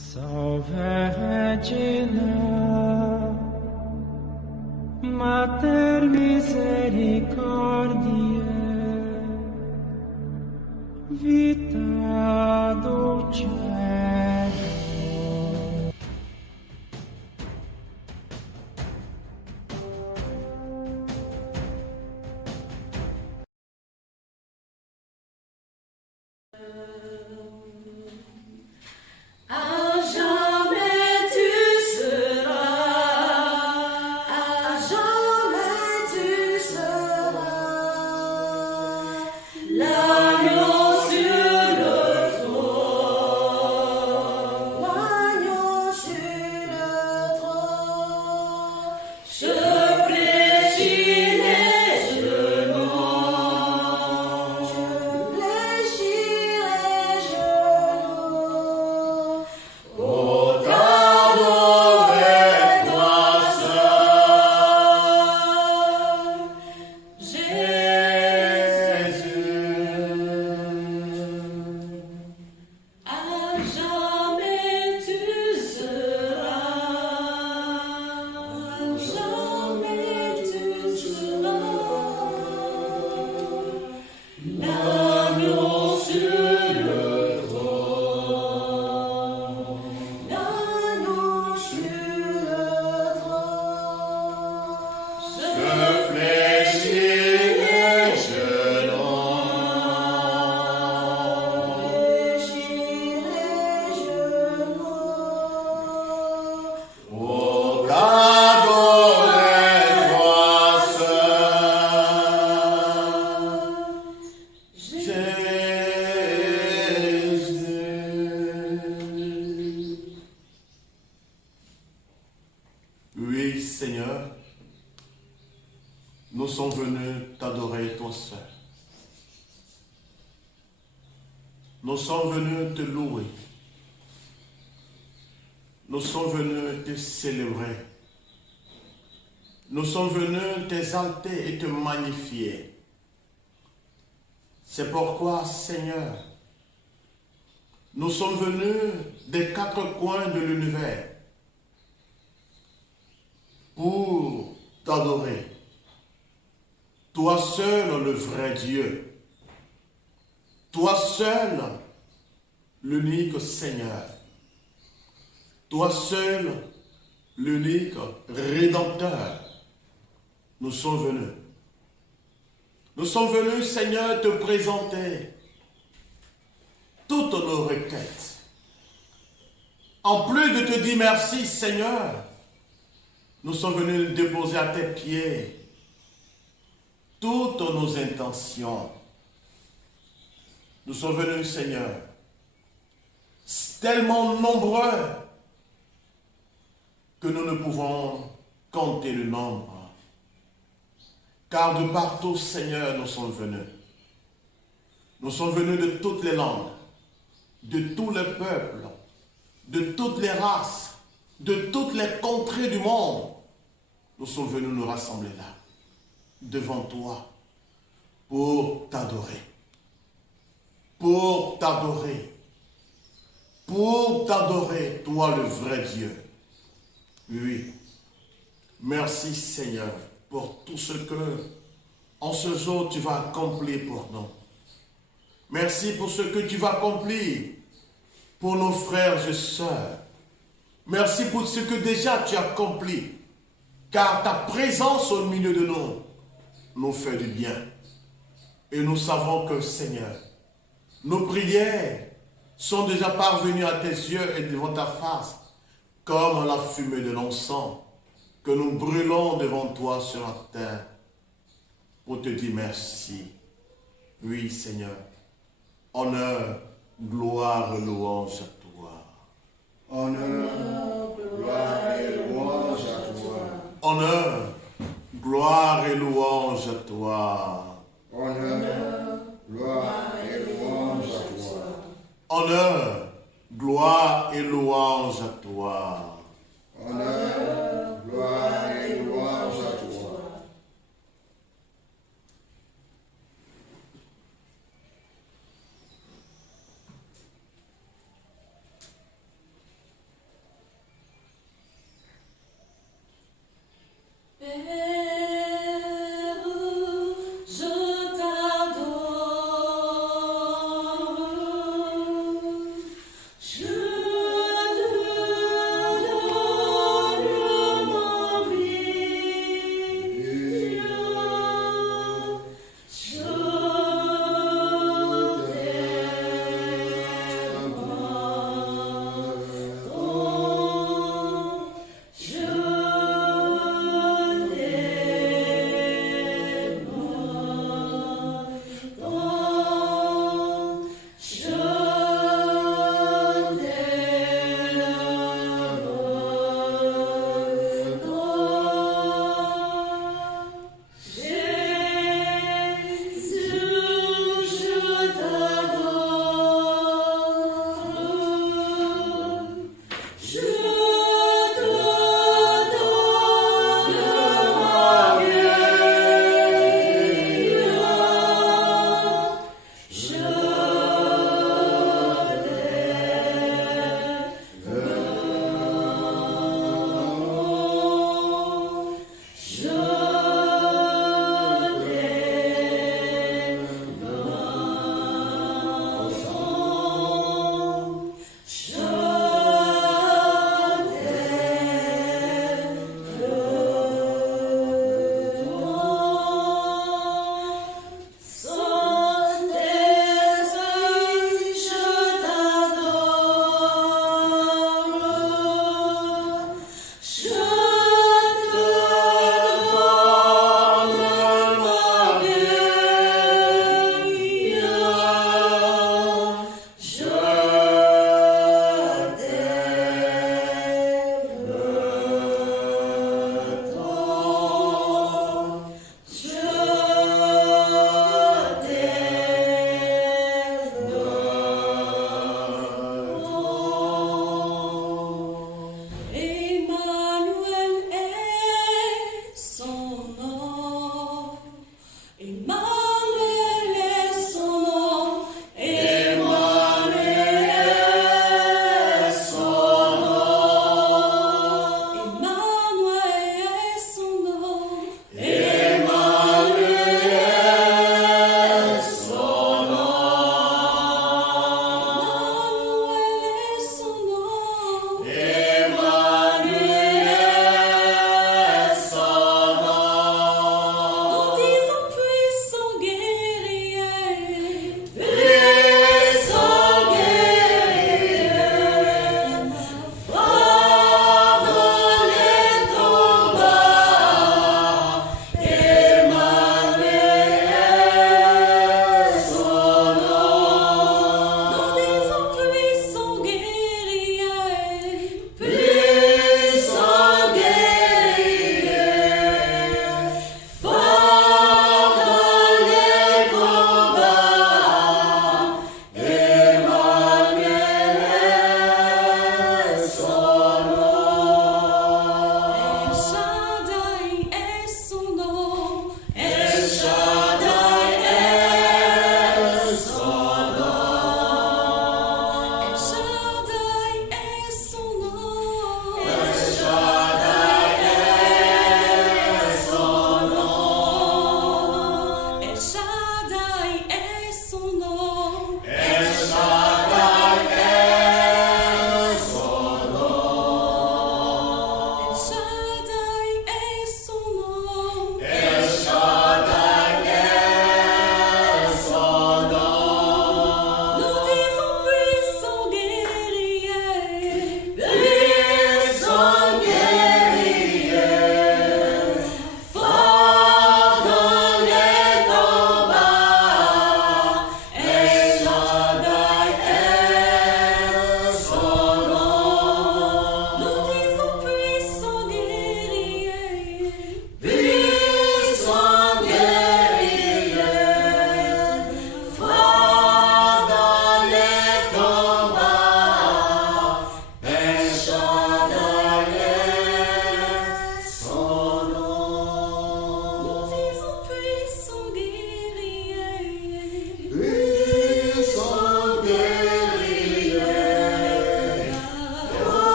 Salve Regina, Mater misericordiae, vita dulcedo. Oui, Seigneur, nous sommes venus t'adorer, ton seul. Nous sommes venus te louer. Nous sommes venus te célébrer. Nous sommes venus t'exalter et te magnifier. C'est pourquoi, Seigneur, nous sommes venus des quatre coins de l'univers pour t'adorer. Toi seul le vrai Dieu. Toi seul l'unique Seigneur. Toi seul l'unique Rédempteur. Nous sommes venus. Nous sommes venus, Seigneur, te présenter toutes nos requêtes. En plus de te dire merci, Seigneur, nous sommes venus déposer à tes pieds toutes nos intentions. Nous sommes venus, Seigneur, tellement nombreux que nous ne pouvons compter le nombre. Car de partout, Seigneur, nous sommes venus. Nous sommes venus de toutes les langues, de tous les peuples, de toutes les races, de toutes les contrées du monde. Nous sommes venus nous rassembler là, devant toi, pour t'adorer. Pour t'adorer. Pour t'adorer, toi le vrai Dieu. Oui. Merci, Seigneur, pour tout ce que, en ce jour, tu vas accomplir pour nous. Merci pour ce que tu vas accomplir pour nos frères et sœurs. Merci pour ce que déjà tu as accompli, car ta présence au milieu de nous nous fait du bien. Et nous savons que, Seigneur, nos prières sont déjà parvenues à tes yeux et devant ta face, comme la fumée de l'encens que nous brûlons devant toi sur la terre, pour te dire merci. Oui, Seigneur, honneur, gloire et louange à toi. Honneur, gloire et louange à toi. Honneur, gloire et louange à toi. Honneur, gloire et louange à toi. Honneur, gloire et louange à toi. Honneur, gloire et louange à toi.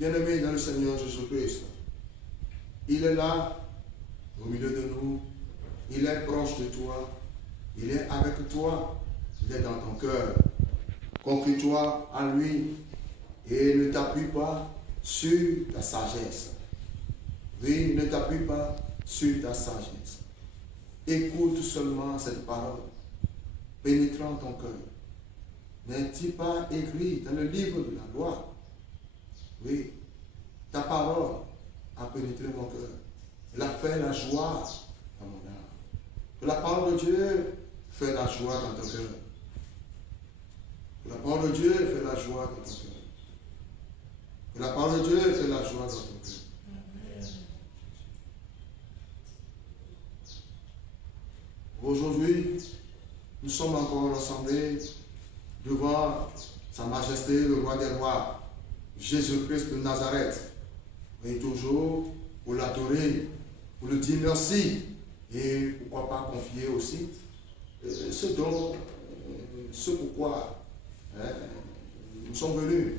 Bien-aimé dans le Seigneur Jésus-Christ, il est là, au milieu de nous, il est proche de toi, il est avec toi, il est dans ton cœur. Confie-toi en lui et ne t'appuie pas sur ta sagesse. Oui, ne t'appuie pas sur ta sagesse. Écoute seulement cette parole, pénétrant ton cœur. N'est-il pas écrit dans le livre de la loi? Oui, ta parole a pénétré mon cœur. Elle a fait la joie dans mon âme. Que la parole de Dieu fait la joie dans ton cœur. Que la parole de Dieu fait la joie dans ton cœur. Que la parole de Dieu fait la joie dans ton cœur. Aujourd'hui, nous sommes encore rassemblés devant Sa Majesté, le Roi des Rois, Jésus-Christ de Nazareth. Et toujours pour l'adorer, pour lui dire merci et pourquoi pas confier aussi ce pourquoi nous sommes venus.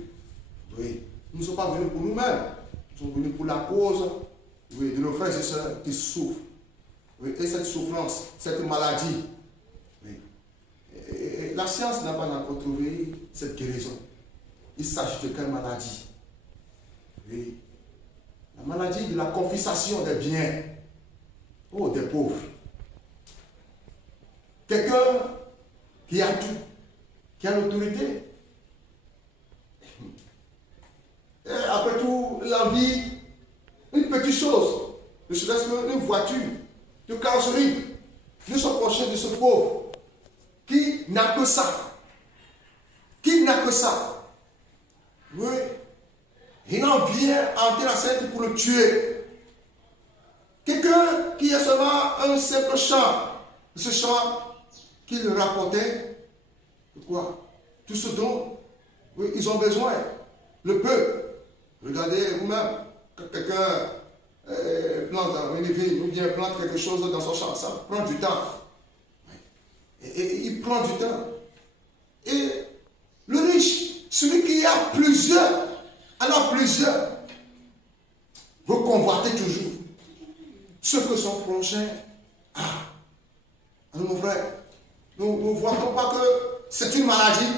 Oui, nous ne sommes pas venus pour nous-mêmes, nous sommes venus pour la cause de nos frères et sœurs qui souffrent. Oui, et cette souffrance, cette maladie, oui. Et la science n'a pas encore trouvé cette guérison. Il s'agit de quelle maladie? Oui. La maladie de la confiscation des biens. Oh, des pauvres. Quelqu'un qui a tout, qui a l'autorité. Et après tout, l'envie, une petite chose, ne serait-ce qu'une voiture, de carrosserie, de se prochain de ce pauvre, qui n'a que ça. Qui n'a que ça. Oui. Il en vient entrer la scène pour le tuer. Quelqu'un qui a seulement un simple champ. Ce champ qu'il rapportait, quoi? Tout ce dont ils ont besoin. Le peu. Regardez vous-même, quand quelqu'un plante une vigne ou bien plante quelque chose dans son champ, ça prend du temps. Et il prend du temps. Et le riche, celui qui a plusieurs, alors plusieurs, veut convoiter toujours ce que son prochain a. Alors mon frère, nous ne voyons pas que c'est une maladie.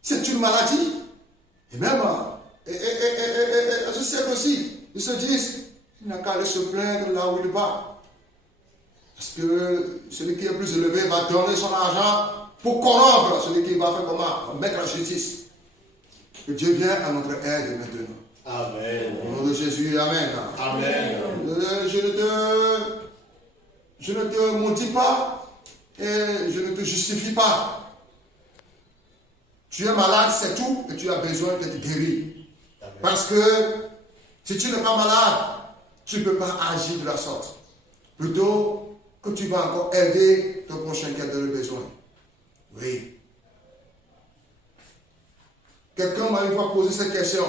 C'est une maladie. Et même, je sais aussi, ils se disent, il n'a qu'à aller se plaindre là où il va. Parce que celui qui est plus élevé va donner son argent pour corrompre celui qui va faire comment? Mettre la justice. Que Dieu vienne à notre aide maintenant. Amen. Au nom de Jésus, Amen. Amen. Je ne te maudis pas et je ne te justifie pas. Tu es malade, c'est tout, et tu as besoin d'être guéri. Amen. Parce que si tu n'es pas malade, tu ne peux pas agir de la sorte. Plutôt que tu vas encore aider ton prochain qui a de besoin. Oui. Quelqu'un m'a une fois posé cette question.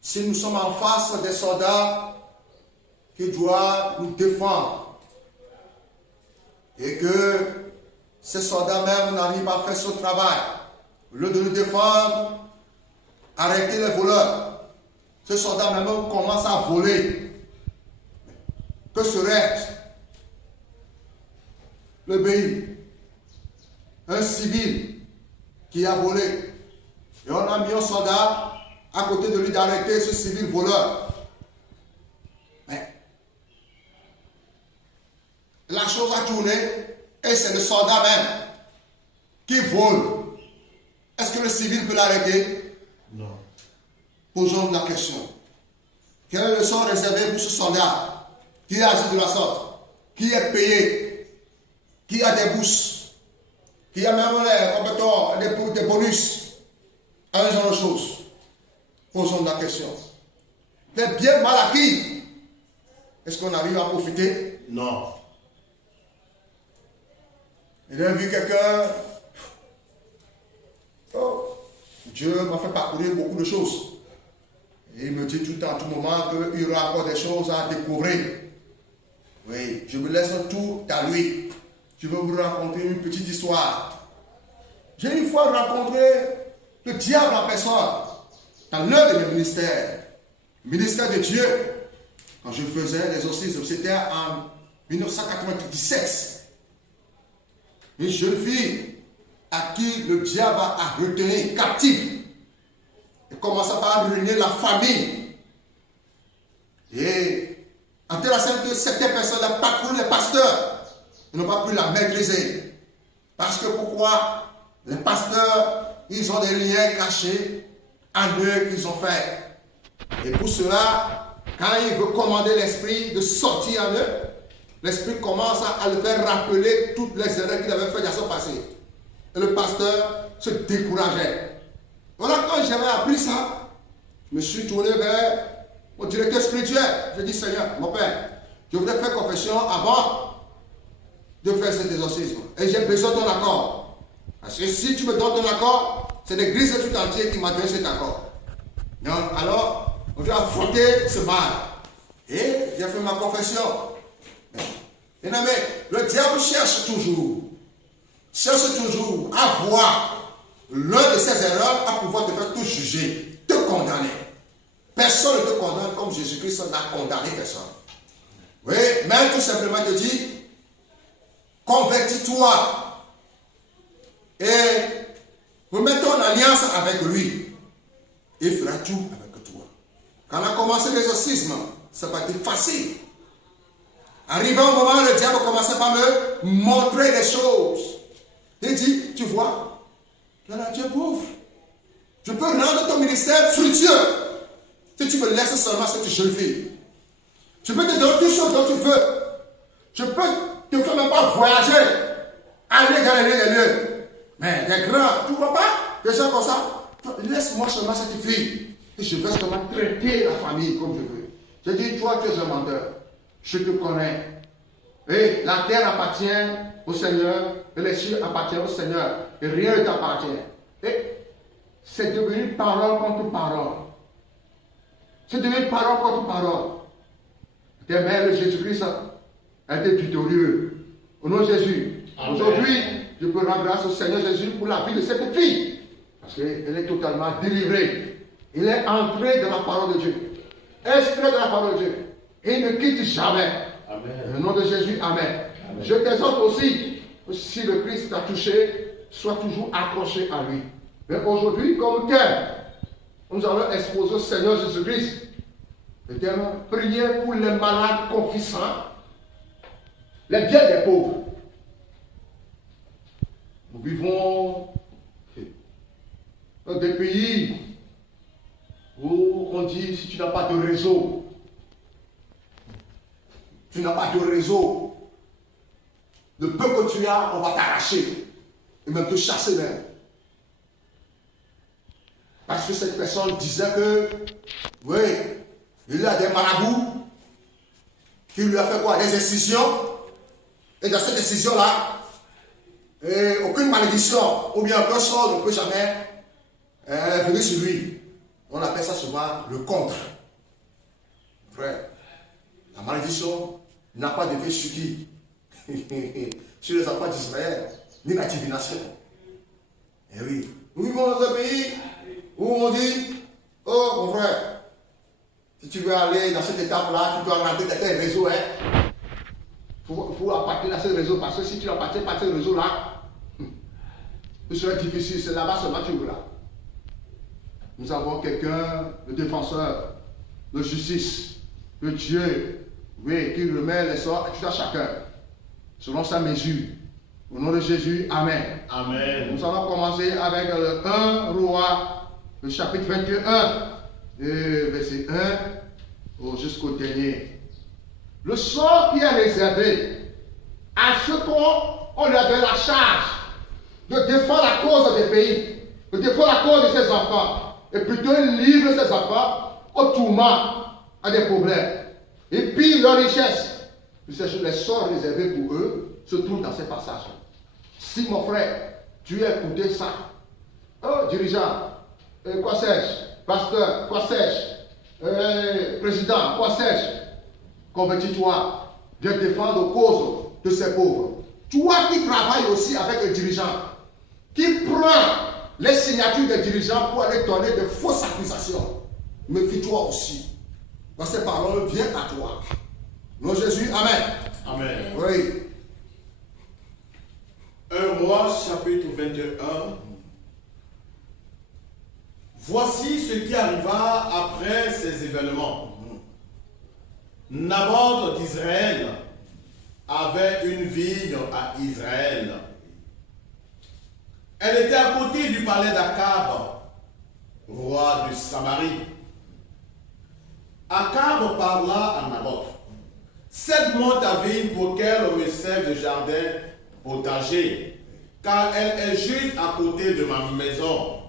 Si nous sommes en face des soldats qui doivent nous défendre et que ces soldats même n'arrivent pas à faire ce travail, au lieu de nous défendre, arrêter les voleurs, ces soldats même commencent à voler. Que serait-ce? Le pays, un civil qui a volé, et on a mis un soldat à côté de lui d'arrêter ce civil voleur. Mais la chose a tourné et c'est le soldat même qui vole. Est-ce que le civil peut l'arrêter? Non. Posons la question. Quel est le sort réservé pour ce soldat qui agit de la sorte, qui est payé, qui a des bourses, qui a même des bonus, un genre de choses? Posons la question. Les biens mal acquis, est-ce qu'on arrive à profiter? Non. Il a vu quelqu'un. Oh, Dieu m'a fait parcourir beaucoup de choses. Et il me dit tout le temps, à tout moment, qu'il y aura encore des choses à découvrir. Oui, je me laisse tout à lui. Je veux vous raconter une petite histoire. J'ai une fois rencontré le diable en personne dans l'un de mes ministères, ministère de Dieu, quand je faisais l'exorcisme, c'était en 1997. Une jeune fille à qui le diable a retenu captive et commença par ruiner la famille. Et en telle sorte que certaines personnes ont parcouru les pasteurs et n'ont pas pu la maîtriser. Parce que pourquoi? Les pasteurs, ils ont des liens cachés en eux qu'ils ont fait. Et pour cela, quand il veut commander l'esprit de sortir en eux, l'esprit commence à le faire rappeler toutes les erreurs qu'il avait faites dans son passé. Et le pasteur se décourageait. Voilà, quand j'avais appris ça, je me suis tourné vers mon directeur spirituel. Je dis, Seigneur, mon Père, je voudrais faire confession avant de faire cet exorcisme. Et j'ai besoin de ton accord. Parce que si tu me donnes ton accord, c'est l'église tout entière qui m'a donné cet accord. Donc, alors, on doit affronter ce mal. Et j'ai fait ma confession. Bien aimé, le diable cherche toujours à voir l'un de ses erreurs, à pouvoir te faire tout juger, te condamner. Personne ne te condamne comme Jésus-Christ n'a condamné personne. Oui, mais tout simplement te dit, convertis-toi et remets-toi en alliance avec lui. Il fera tout avec toi. Quand on a commencé l'exorcisme, ça n'a pas été facile. Arrivé au moment où le diable commençait par me montrer des choses. Il dit, tu vois, tu es pauvre. Je peux rendre ton ministère fructueux si tu me laisses seulement cette jeune fille. Je peux te donner toutes choses dont tu veux. Je peux te faire même pas voyager, aller dans les lieux. Mais des grands, tu vois pas, des gens comme ça, laisse-moi seulement cette fille. Et je vais seulement traiter la famille comme je veux. Je dis, toi, tu es un menteur. Je te connais. Et la terre appartient au Seigneur, et les cieux appartiennent au Seigneur, et rien ne t'appartient. Et c'est devenu parole contre parole. C'est devenu parole contre parole. Tes mères de Jésus-Christ a été victorieux. Au nom de Jésus. Aujourd'hui, je peux rendre grâce au Seigneur Jésus pour la vie de cette fille. Parce qu'elle est totalement délivrée. Il est entré dans la parole de Dieu. Extrait de la parole de Dieu. Et il ne quitte jamais. Amen. Au nom de Jésus, amen. Amen. Je t'exhorte aussi, si le Christ t'a touché, sois toujours accroché à lui. Mais aujourd'hui, comme thème, nous allons exposer au Seigneur Jésus-Christ le thème prière pour les malades confessants, les biens des pauvres. Nous vivons dans des pays où on dit si tu n'as pas de réseau, tu n'as pas de réseau, le peu que tu as, on va t'arracher et même te chasser même. Parce que cette personne disait que, oui, il a des marabouts qui lui a fait quoi? Des incisions. Et dans cette incision-là, aucune malédiction ou bien aucun sort ne peut jamais venir sur lui. On appelle ça souvent le contre. Frère, la malédiction n'a pas d'effet sur qui? Sur les enfants d'Israël, ni la divination. Et oui, nous vivons dans un pays où on dit, oh mon frère, si tu veux aller dans cette étape-là, tu dois rentrer dans tel réseau. Il faut appartenir à ce réseau, parce que si tu n'appartiens pas à ce réseau-là, ce serait difficile, c'est là-bas seulement tu veux là. Nous avons quelqu'un, le défenseur de justice, de Dieu, oui, qui remet les sorts à tout à chacun, selon sa mesure. Au nom de Jésus, amen. Amen. Nous allons commencer avec le 1 Roi, le chapitre 21, verset 1 jusqu'au dernier. Le sort qui est réservé à ceux qu'on lui a donné la charge de défendre la cause des pays, de défendre la cause de ses enfants, et plutôt il livre ses enfants au tourment, à des problèmes. Et puis leur richesse, les sorts réservés pour eux, se trouvent dans ces passages. Si mon frère, tu as écouté ça, oh dirigeant, quoi sais-je, pasteur, quoi sais-je, président, quoi sais-je, convertis-toi, viens défendre aux causes de ces pauvres. Toi qui travailles aussi avec un dirigeant, qui prend les signatures des dirigeants pour aller donner de fausses accusations. Méfie-toi aussi. Parce que ces paroles viennent à toi. Nom de Jésus, Amen. Amen. Oui. 1 Roi, chapitre 21. Voici ce qui arriva après ces événements. Naboth d'Israël avait une vigne à Israël. Elle était à côté du palais d'Akab, roi de Samarie. Akab parla à Naboth. Cède-moi ta vigne pour qu'elle me serve de jardin potager, car elle est juste à côté de ma maison.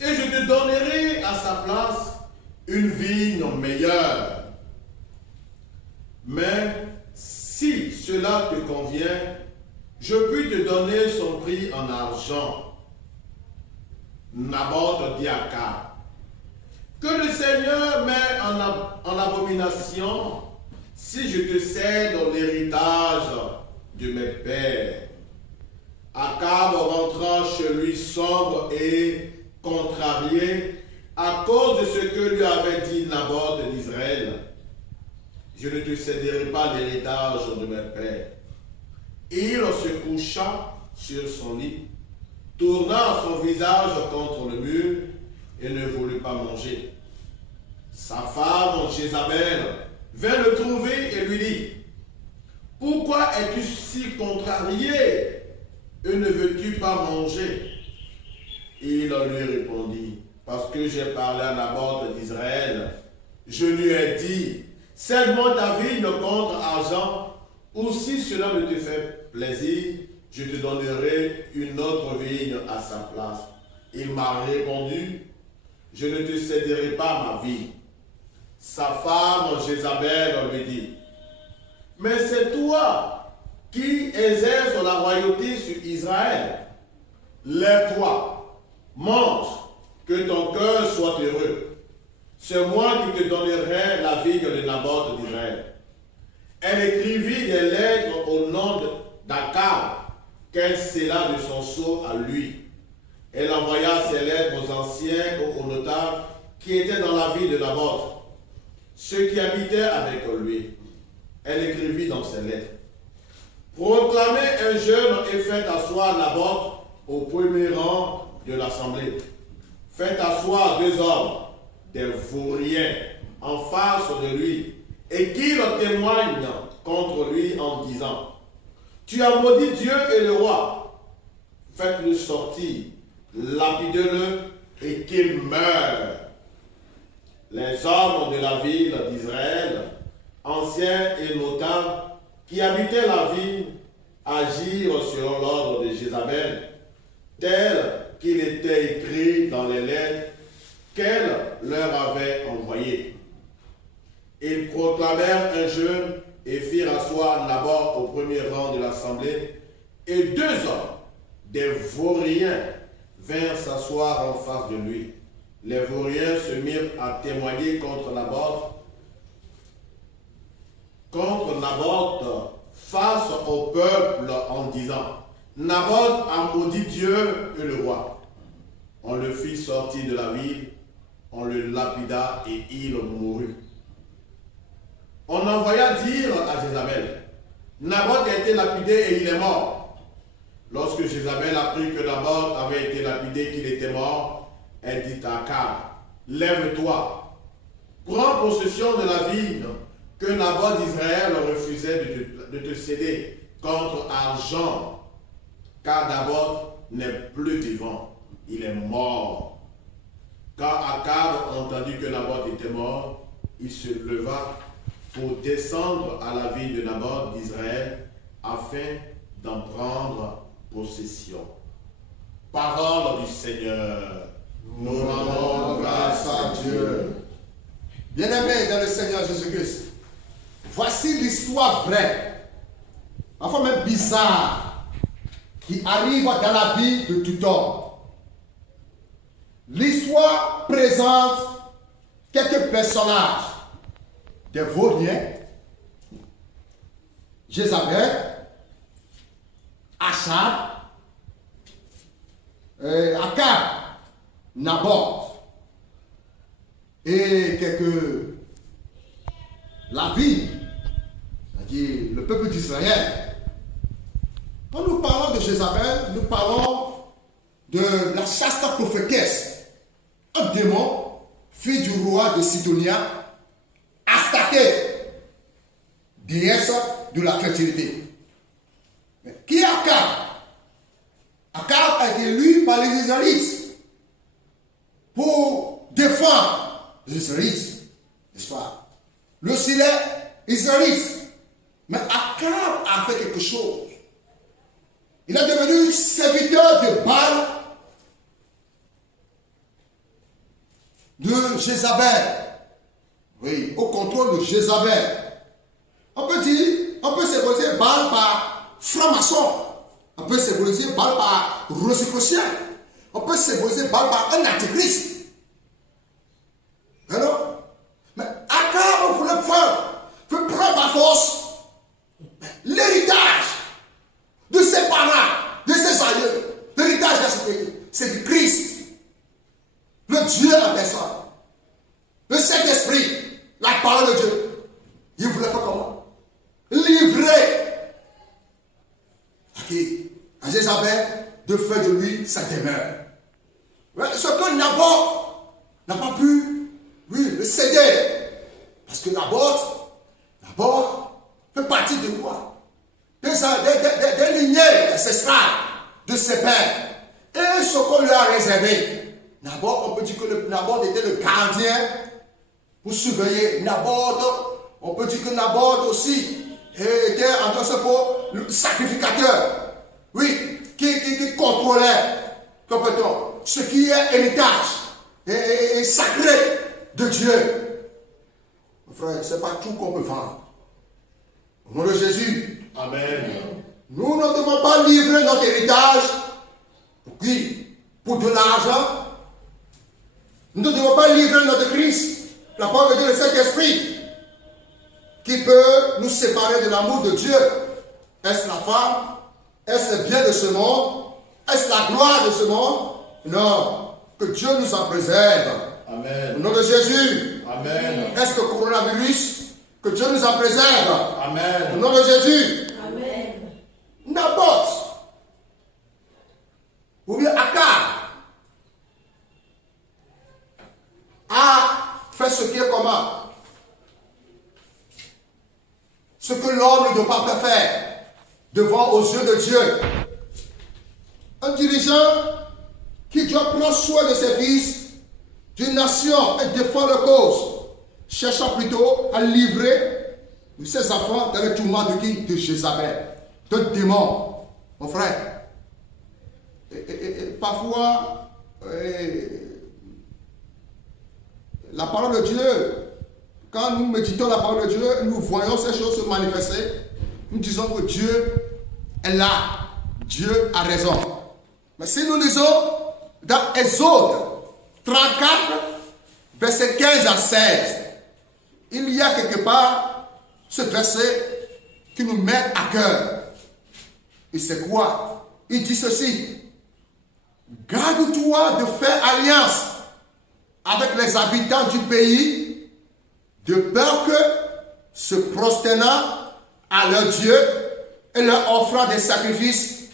Et je te donnerai à sa place une vigne meilleure. Mais si cela te convient, je puis te donner son prix en argent. Naboth dit à Akab, que le Seigneur met en abomination si je te cède l'héritage de mes pères. Akab rentra chez lui sombre et contrarié à cause de ce que lui avait dit Naboth d'Israël. Je ne te céderai pas l'héritage de mes pères. Il se coucha sur son lit, tourna son visage contre le mur et ne voulut pas manger. Sa femme, Jézabel, vint le trouver et lui dit, pourquoi es-tu si contrarié et ne veux-tu pas manger? Il lui répondit, parce que j'ai parlé à Naboth d'Israël. Je lui ai dit, cède-moi ta vigne contre argent, ou si cela ne te fait plaisir, je te donnerai une autre vigne à sa place. Il m'a répondu, je ne te céderai pas ma vigne. Sa femme Jézabel lui dit, mais c'est toi qui exerces la royauté sur Israël. Lève-toi, mange, que ton cœur soit heureux. C'est moi qui te donnerai la vigne de Naboth d'Israël. Elle écrivit des lettres au nom d'Akab, qu'elle scella de son sceau à lui. Elle envoya ces lettres aux anciens, aux notables, qui étaient dans la ville de Naboth, ceux qui habitaient avec lui. Elle écrivit dans ses lettres, proclamez un jeûne et faites asseoir Naboth au premier rang de l'assemblée. Faites asseoir 2 hommes, des vauriens, en face de lui, et qu'ils témoignent contre lui en disant, tu as maudit Dieu et le roi. Faites-le sortir, lapidez-le et qu'il meure. Les hommes de la ville d'Israël, anciens et notables, qui habitaient la ville, agirent selon l'ordre de Jézabel, tel qu'il était écrit dans les lettres qu'elle leur avait envoyées. Ils proclamèrent un jeûne et firent asseoir Naboth au premier rang de l'assemblée, et 2 hommes, des vauriens, vinrent s'asseoir en face de lui. Les vauriens se mirent à témoigner contre Naboth face au peuple en disant, Naboth a maudit Dieu et le roi. On le fit sortir de la ville, on le lapida et il mourut. On envoya dire à Jézabel, Naboth a été lapidé et il est mort. Lorsque Jézabel apprit que Naboth avait été lapidé, qu'il était mort, elle dit à Akab, lève-toi, prends possession de la vigne que Naboth d'Israël refusait de te céder contre argent, car Naboth n'est plus vivant, il est mort. Quand Akab entendit que Naboth était mort, il se leva pour descendre à la ville de Naboth d'Israël afin d'en prendre possession. Parole du Seigneur. Nous rendons grâce à Dieu. Bien-aimés dans le Seigneur Jésus-Christ, voici l'histoire vraie, parfois même bizarre, qui arrive dans la vie de tout homme. L'histoire présente quelques personnages, des vauriens, Jézabel, Achab, Akab, Naboth et la ville, c'est-à-dire le peuple d'Israël. Quand nous parlons de Jézabel, nous parlons de la chaste prophétesse, un démon, fille du roi de Sidonia, Astarté, déesse de la fertilité. Mais qui est Akab? Akab a été élu par les Israélites pour défendre les Israélites, n'est-ce pas? Le ciel est israélite. Mais Akab a fait quelque chose. Il est devenu serviteur de Baal, de Jézabel. Oui, au contrôle de Jézabel. On peut symboliser Baal par franc-maçon. On peut symboliser Baal par rosicrucien. On peut symboliser Baal par un antichrist. Alors, mais Akab voulait prendre par force l'héritage de ses parents, de ses aïeux. L'héritage de ce pays, c'est du Christ. Le Dieu en personne. Le Saint-Esprit, la parole de Dieu. Il voulait faire comment? Livrer à Jézabel de faire de lui sa demeure. Ce que Naboth n'a pas pu, le céder. Parce que Naboth fait partie de quoi? Des lignées ancestrales de ses pères. Et ce qu'on lui a réservé. Naboth, on peut dire que Naboth était le gardien pour surveiller. On peut dire que Naboth aussi était en tant que le sacrificateur. Oui, qui contrôlait complètement ce qui est héritage et sacré de Dieu. Frère, ce n'est pas tout qu'on peut vendre. Au nom de Jésus. Amen. Nous ne devons pas livrer notre héritage pour qui? Pour de l'argent. Nous ne devons pas livrer notre Christ, la parole de Dieu, le Saint-Esprit, qui peut nous séparer de l'amour de Dieu. Est-ce la femme? Est-ce le bien de ce monde? Est-ce la gloire de ce monde? Non. Que Dieu nous en préserve. Amen. Au nom de Jésus. Amen. Est-ce que le coronavirus? Que Dieu nous en préserve. Amen. Au nom de Jésus. Amen. Naboth, ou bien Akab, a fait ce qui est comment? Ce que l'homme ne doit pas faire devant aux yeux de Dieu. Un dirigeant qui doit prendre soin de ses fils, d'une nation et défendre leur cause, cherchant plutôt à livrer ses enfants dans le tourment de qui? De Jézabel, de démons, mon frère. Et parfois, la parole de Dieu, quand nous méditons la parole de Dieu, nous voyons ces choses se manifester, nous disons que Dieu est là, Dieu a raison. Mais si nous lisons dans Exode 34, versets 15 à 16, il y a quelque part ce verset qui nous met à cœur. Et c'est quoi? Il dit ceci: garde-toi de faire alliance avec les habitants du pays, de peur que, se prosternant à leur Dieu et leur offrant des sacrifices,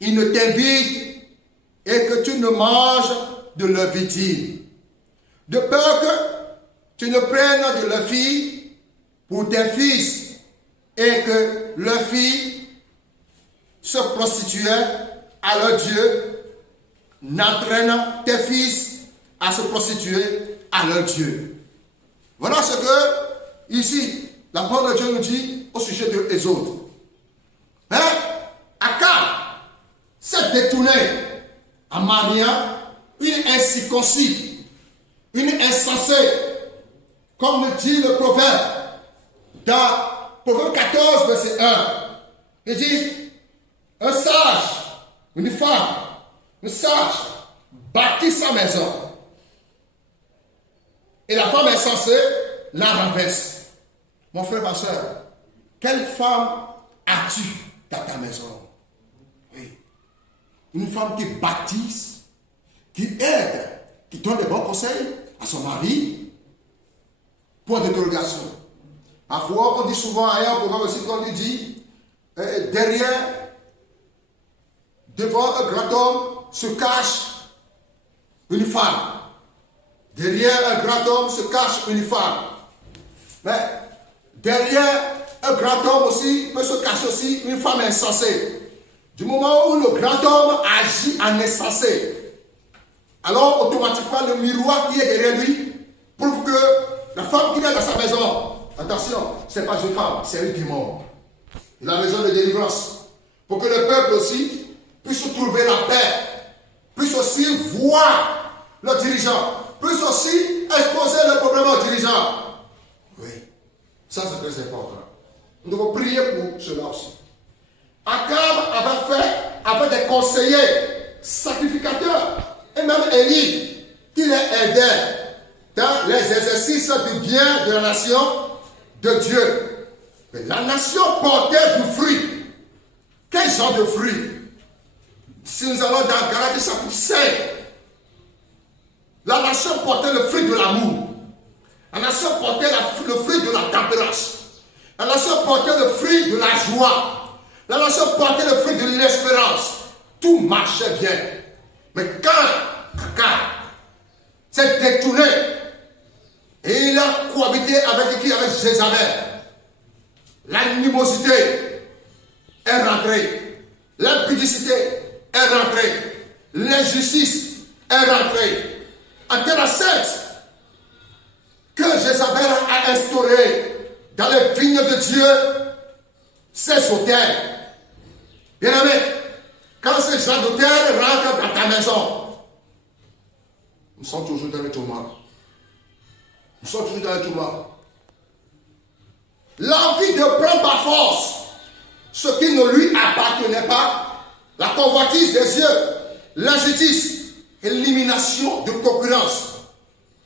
ils ne t'invitent et que tu ne manges de leur victime. De peur que tu ne prennes de leurs filles pour tes fils et que leurs filles se prostituaient à leur Dieu, n'entraînant tes fils à se prostituer à leur Dieu. Voilà ce que, ici, la parole de Dieu nous dit au sujet de Exode. Mais Akab s'est détourné en mariant une incirconcis, une insensée, comme le dit le proverbe, dans Proverbe 14, verset 1. Il dit, un sage, une femme, un sage, bâtit sa maison. Et la femme insensée la renverse. Mon frère, ma soeur, quelle femme as-tu dans ta maison? Oui. Une femme qui bâtisse qui aide, qui donne des bons conseils à son mari. Point d'interrogation. Parfois, on dit souvent, il y a un programme aussi qu'on lui dit, devant un grand homme se cache une femme. Derrière un grand homme se cache une femme. Mais derrière un grand homme aussi peut se cacher aussi une femme insensée. Du moment où le grand homme agit en insensé, alors automatiquement le miroir qui est derrière lui prouve que la femme qui est dans sa maison, attention, ce n'est pas une femme, c'est un démon. Il a besoin de délivrance. Pour que le peuple aussi puisse trouver la paix, puisse aussi voir le dirigeant, puisse aussi exposer le problème au dirigeant. Oui, ça c'est très important. Nous devons prier pour cela aussi. Akab avait des conseillers, sacrificateurs, et même Élie, qui les aidait dans les exercices du bien de la nation de Dieu. Mais la nation portait du fruit. Quel genre de fruit? Si nous allons dans Galatie chapitre 5, la nation portait le fruit de l'amour. La nation portait le fruit de la tempérance. La nation portait le fruit de la joie. La nation portait le fruit de l'espérance. Tout marchait bien. Mais quand Akab s'est détourné et il a cohabité avec qui? Avec Jézabel, l'animosité est rentrée, l'impudicité est rentrée, l'injustice est rentrée. En telle sorte que Jézabel a instauré dans les vignes de Dieu ses autels. Bien aimé, quand ces gens d'autels rentrent dans ta maison, nous sommes toujours dans le tourment. Nous sommes toujours dans le tourment. L'envie de prendre par force ce qui ne lui appartenait pas, la convoitise des yeux, l'injustice, élimination de concurrence.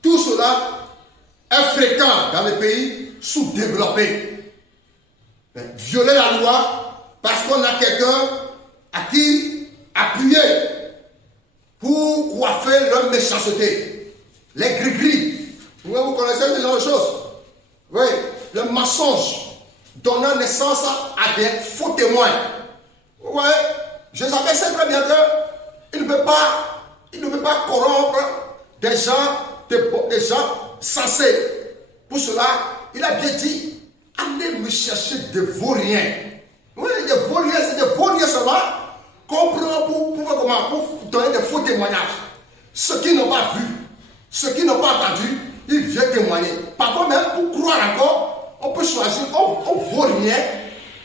Tout cela est fréquent dans les pays sous-développés. Violer la loi parce qu'on a quelqu'un à qui appuyer pour coiffer leur méchanceté. Les gris-gris. Vous connaissez ce genre de choses. Oui, le mensonge donnant naissance à des faux témoins. Oui, je savais très bien qu'il ne peut pas corrompre des gens sensés. Pour cela, il a bien dit, allez me chercher des vauriens. Oui, des vauriens, c'est des vauriens seulement qu'on prend pour donner des faux témoignages. Ceux qui n'ont pas vu, ceux qui n'ont pas entendu, ils viennent témoigner. Parfois même, pour croire encore, on peut choisir un vaurien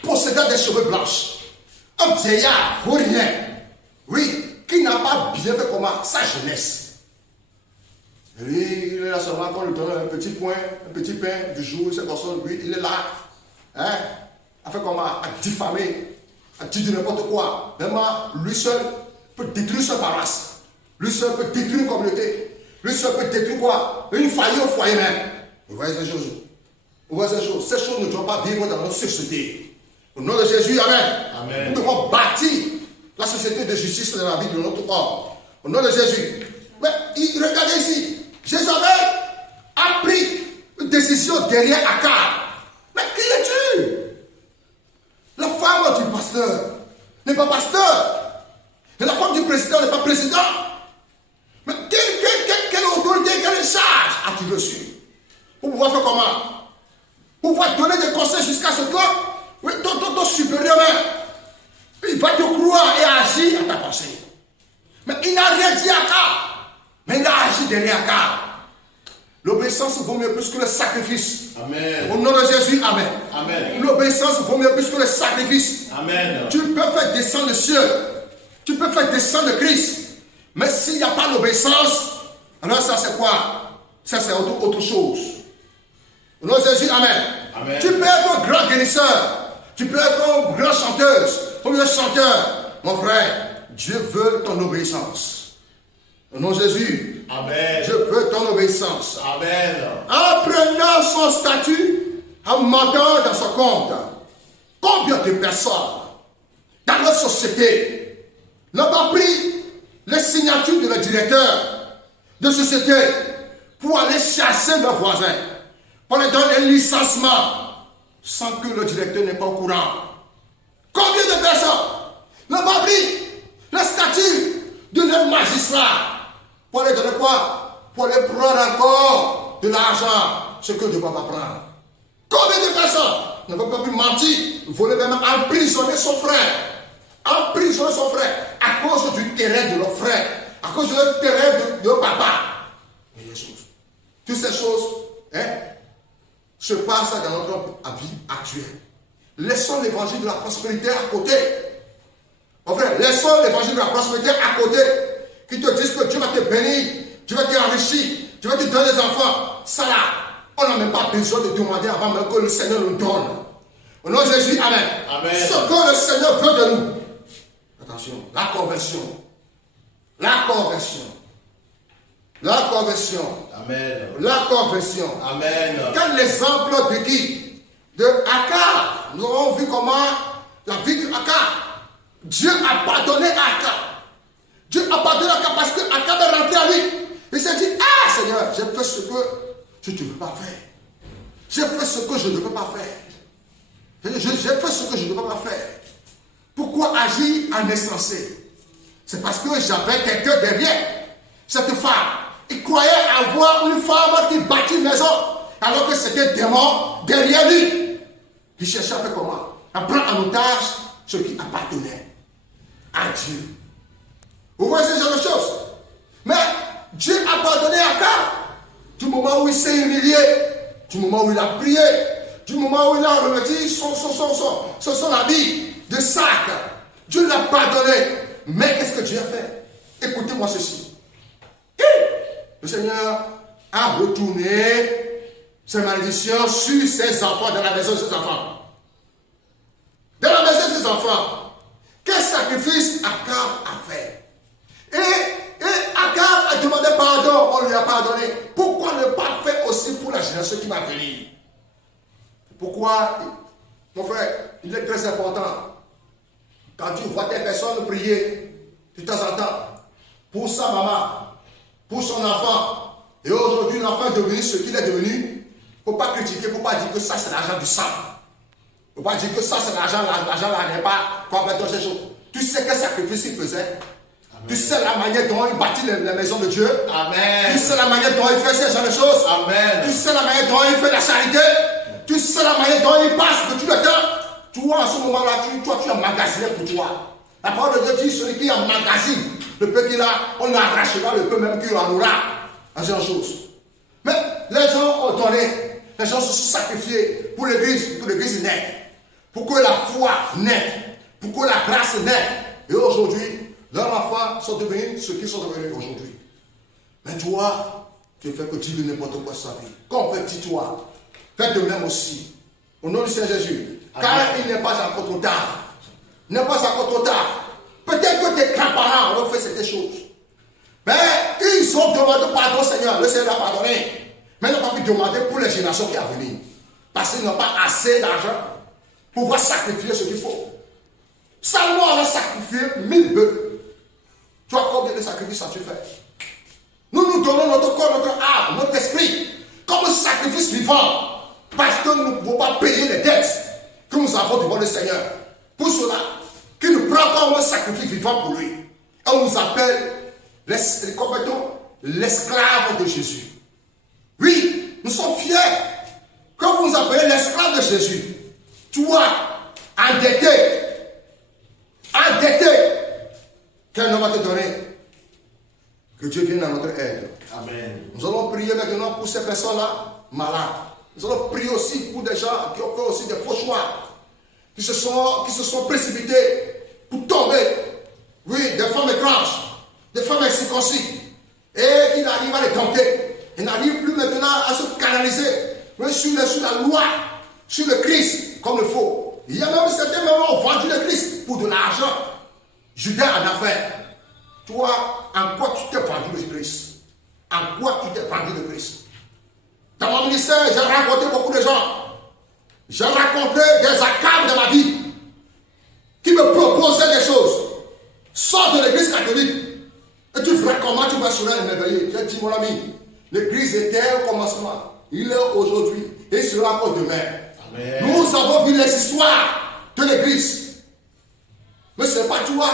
possédant des cheveux blancs. Un vieillard vaurien, oui, qui n'a pas bien fait comment sa jeunesse. Et lui, il est là seulement quand on lui donne un petit pain du jour, cette personne, lui, il est là, à faire comment, à diffamer, à dire n'importe quoi. Même lui seul peut détruire sa paroisse. Lui seul peut détruire une communauté. Lui seul peut détruire quoi? Une faillite au foyer même. Vous voyez ces choses? Vous voyez ces choses? Ces choses ne doivent pas vivre dans notre société. Au nom de Jésus, amen. Amen. Nous devons bâtir la société de justice dans la vie de notre homme. Au nom de Jésus. Mais regardez ici. Jézabel a pris une décision derrière Akab. Mais qui es-tu? La femme du pasteur n'est pas pasteur. Et la femme du président n'est pas président. Mais quelle autorité, quelle charge as-tu reçu? Pour pouvoir faire comment? Pour pouvoir donner des conseils jusqu'à ce que ton supérieur, il va te croire et agir à ta pensée. Mais il n'a rien dit à Akab. Mais il a agi derrière Akab. L'obéissance vaut mieux plus que le sacrifice. Amen. Au nom de Jésus, amen. Amen. L'obéissance vaut mieux plus que le sacrifice. Amen. Tu peux faire descendre le ciel. Tu peux faire descendre le Christ. Mais s'il n'y a pas l'obéissance, alors ça c'est quoi? Ça c'est autre chose. Au nom de Jésus, amen. Amen. Tu peux être un grand guérisseur. Tu peux être un grand chanteuse. Un chanteur. Mon frère, Dieu veut ton obéissance. Au nom de Jésus, amen. Je veux ton obéissance. Amen. En prenant son statut, en montant dans son compte, combien de personnes dans notre société n'ont pas pris les signatures de le directeur de société pour aller chasser leurs voisins, pour les donner un licenciement sans que le directeur n'est pas au courant. Combien de personnes n'ont pas pris le statut de leur magistrat pour les donner quoi? Pour les prendre encore de l'argent, ce que ne va pas prendre. Combien de personnes n'ont pas pu mentir, voler, même emprisonner son frère? Emprisonner son frère à cause du terrain de leur frère, à cause du terrain de leur papa. Mais les choses, toutes ces choses se passent dans notre vie actuelle. Laissons l'évangile de la prospérité à côté. Mon frère, laissons l'évangile de la prospérité à côté. Qui te disent que Dieu va te bénir, Dieu va t'enrichir, Dieu va te donner des enfants. Ça là, on n'a même pas besoin de demander avant même que le Seigneur nous donne. Au nom de Jésus, amen. Amen. Ce que le Seigneur veut de nous. Attention, la conversion. La conversion. La conversion. Amen. La conversion. Amen. Quel exemple de qui? De Akab. Nous avons vu comment la vie de Akab. Dieu a pardonné à Akab. Dieu a pardonné à Akab parce que Akab est rentré à lui. Il s'est dit, ah Seigneur, j'ai fait ce que je ne veux pas faire. J'ai fait ce que je ne veux pas faire. J'ai fait ce que je ne veux pas faire. Pourquoi agir en insensé? C'est parce que j'avais quelqu'un derrière. Cette femme, il croyait avoir une femme qui bâtit une maison, alors que c'était un démon derrière lui. Il cherchait à faire comment? À prendre en otage ce qui appartenait à Dieu. Vous voyez ce genre de choses? Mais Dieu a pardonné à Akab. Du moment où il s'est humilié, du moment où il a prié, du moment où il a remis son habit de sac, Dieu l'a pardonné. Mais qu'est-ce que Dieu a fait? Écoutez-moi ceci. Le Seigneur a retourné ses malédictions sur ses enfants, dans la maison de ses enfants. Dans la maison de ses enfants. Quel sacrifice Akab a fait? Et Akab a demandé pardon, on lui a pardonné. Pourquoi ne pas faire aussi pour la génération qui va venir? Pourquoi, mon frère, il est très important. Quand tu vois des personnes prier de temps en temps pour sa maman, pour son enfant, et aujourd'hui l'enfant est devenu ce qu'il est devenu, il ne faut pas critiquer, il ne faut pas dire que ça c'est l'argent du sang. Il ne faut pas dire que ça c'est l'argent là n'est pas complètement ces choses. Tu sais quel sacrifice il faisait? Amen. Tu sais la manière dont il bâtit la maison de Dieu. Amen. Tu sais la manière dont il fait ces genre de choses. Amen. Tu sais la manière dont il fait la charité. Tu sais la manière dont il passe de tout le temps. Tu vois, en ce moment-là, tu emmagasiné pour toi. La parole de Dieu dit, celui qui emmagasine le peu qu'il a, on arrachera le peu même qu'il en aura. En ces choses. Mais les gens ont donné, les gens se sont sacrifiés pour l'église naisse, pour que la foi naisse, pour que la grâce naisse. Et aujourd'hui, leurs enfants sont devenus ce qu'ils sont devenus aujourd'hui. Mais toi, tu fais que tu dis n'importe quoi sa vie. Convertis-toi. Fais de même aussi. Au nom du Seigneur Jésus. Car il n'est pas encore trop tard. Il n'est pas encore trop tard. Peut-être que tes grands-parents ont fait cette chose. Mais ils ont demandé pardon au Seigneur. Le Seigneur a pardonné. Mais ils n'ont pas pu demander pour les générations qui vont venir. Parce qu'ils n'ont pas assez d'argent pour pouvoir sacrifier ce qu'il faut. Salomon a sacrifié 1000 bœufs. Tu vois combien de sacrifices as-tu fait? Nous donnons notre corps, notre âme, notre esprit comme un sacrifice vivant. Parce que nous ne pouvons pas payer les dettes que nous avons devant le Seigneur. Pour cela, qu'il nous prend comme un sacrifice vivant pour lui. Et on nous appelle l'esclave de Jésus. Oui, nous sommes fiers. Quand vous nous appelez l'esclave de Jésus, toi, endetté, quel nom va te donner? Que Dieu vienne à notre aide. Amen. Nous allons prier maintenant pour ces personnes-là malades. Nous allons prier aussi pour des gens qui ont fait aussi des faux choix, qui se sont précipités pour tomber. Oui, des femmes étranges, des femmes incirconcis, et qui n'arrivent à les tenter. Ils n'arrivent plus maintenant à se canaliser sur la loi, sur le Christ, comme il faut. Il y a même certains moments qui ont vendu le Christ pour de l'argent. Judas en a fait. Toi, en quoi tu t'es vendu le Christ? En quoi tu t'es vendu le Christ? Dans mon ministère, j'ai rencontré beaucoup de gens. J'ai rencontré des Akab dans ma vie qui me proposaient des choses. Sors de l'église catholique. dit mon ami, l'église était au commencement, il est aujourd'hui et il sera encore demain. Amen. Nous avons vu les histoires de l'église. Mais ce n'est pas toi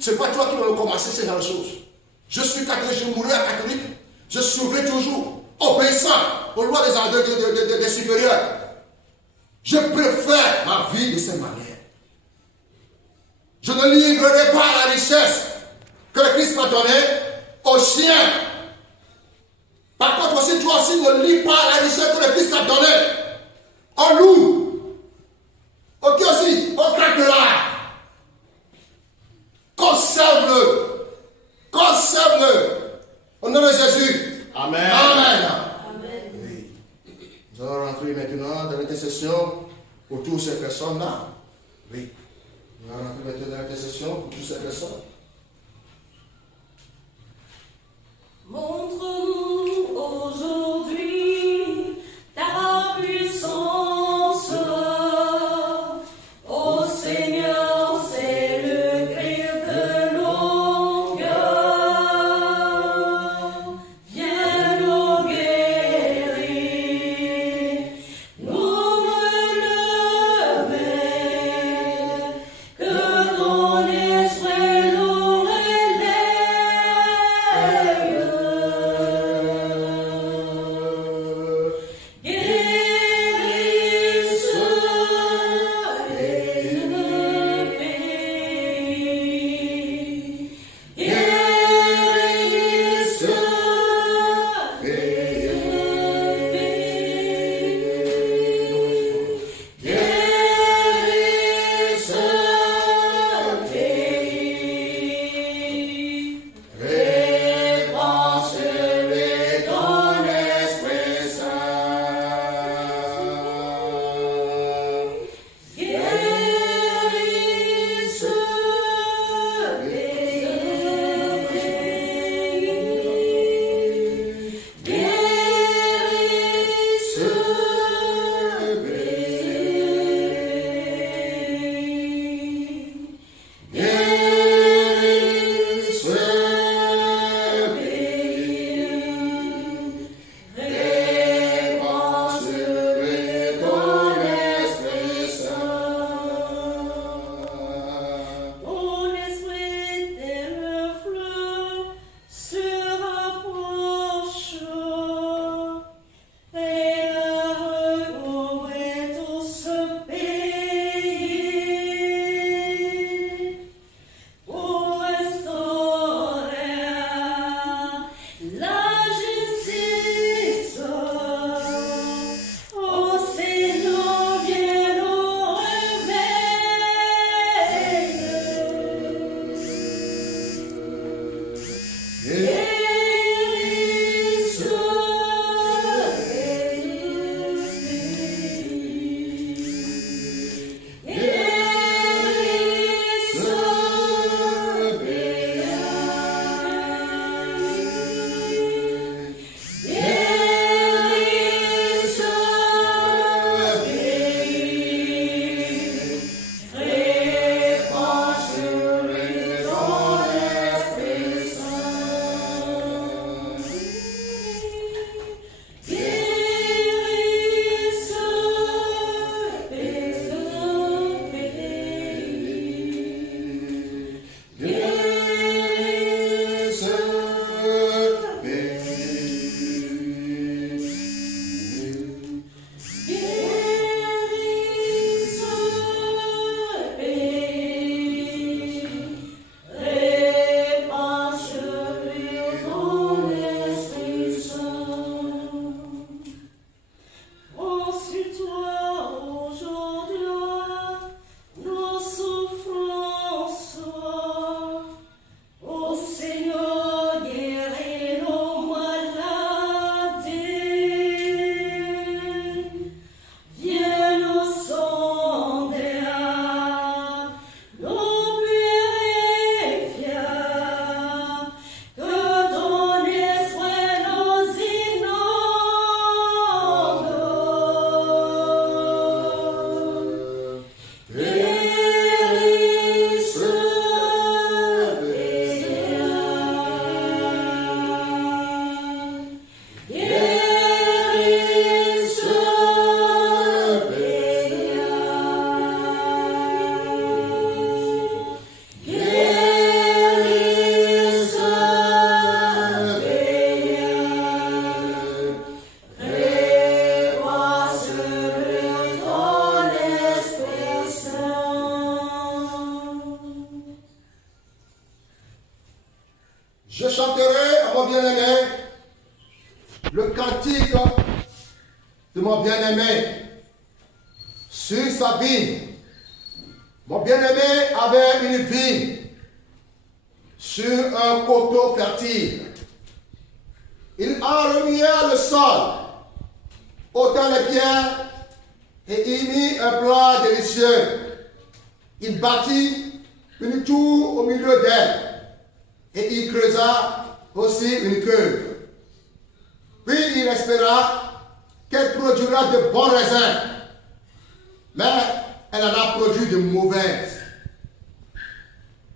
c'est pas toi qui vas commencer ces genre de choses. Je suis catholique, je mourrai à catholique, je survivrai toujours, obéissant aux lois des supérieurs. Je préfère ma vie de cette manière. Je ne livrerai pas la richesse que le Christ m'a donnée aux chiens. Par contre, aussi, toi aussi ne lis pas la richesse que le Christ t'a donnée au loup. Ok aussi, au craquelard. Conserve-le. Conserve-le. Au nom de Jésus. Amen. Amen. Oui. Nous allons rentrer maintenant dans l'intercession pour toutes ces personnes-là. Oui. Nous allons rentrer maintenant dans l'intercession pour toutes ces personnes. Montre-nous aujourd'hui ta puissance. Ô Seigneur, c'est le cri de nos cœurs. Viens nous guérir, nous relever, que ton esprit nous Je chanterai à mon bien-aimé le cantique de mon bien-aimé sur sa vigne. Mon bien-aimé avait une vigne sur un coteau fertile. Il enremia le sol, ôta les pierres et y mit un plat délicieux. Il bâtit une tour au milieu d'elle et il creusa aussi une cuve. Puis il espéra qu'elle produira de bons raisins, mais elle en a produit de mauvaises.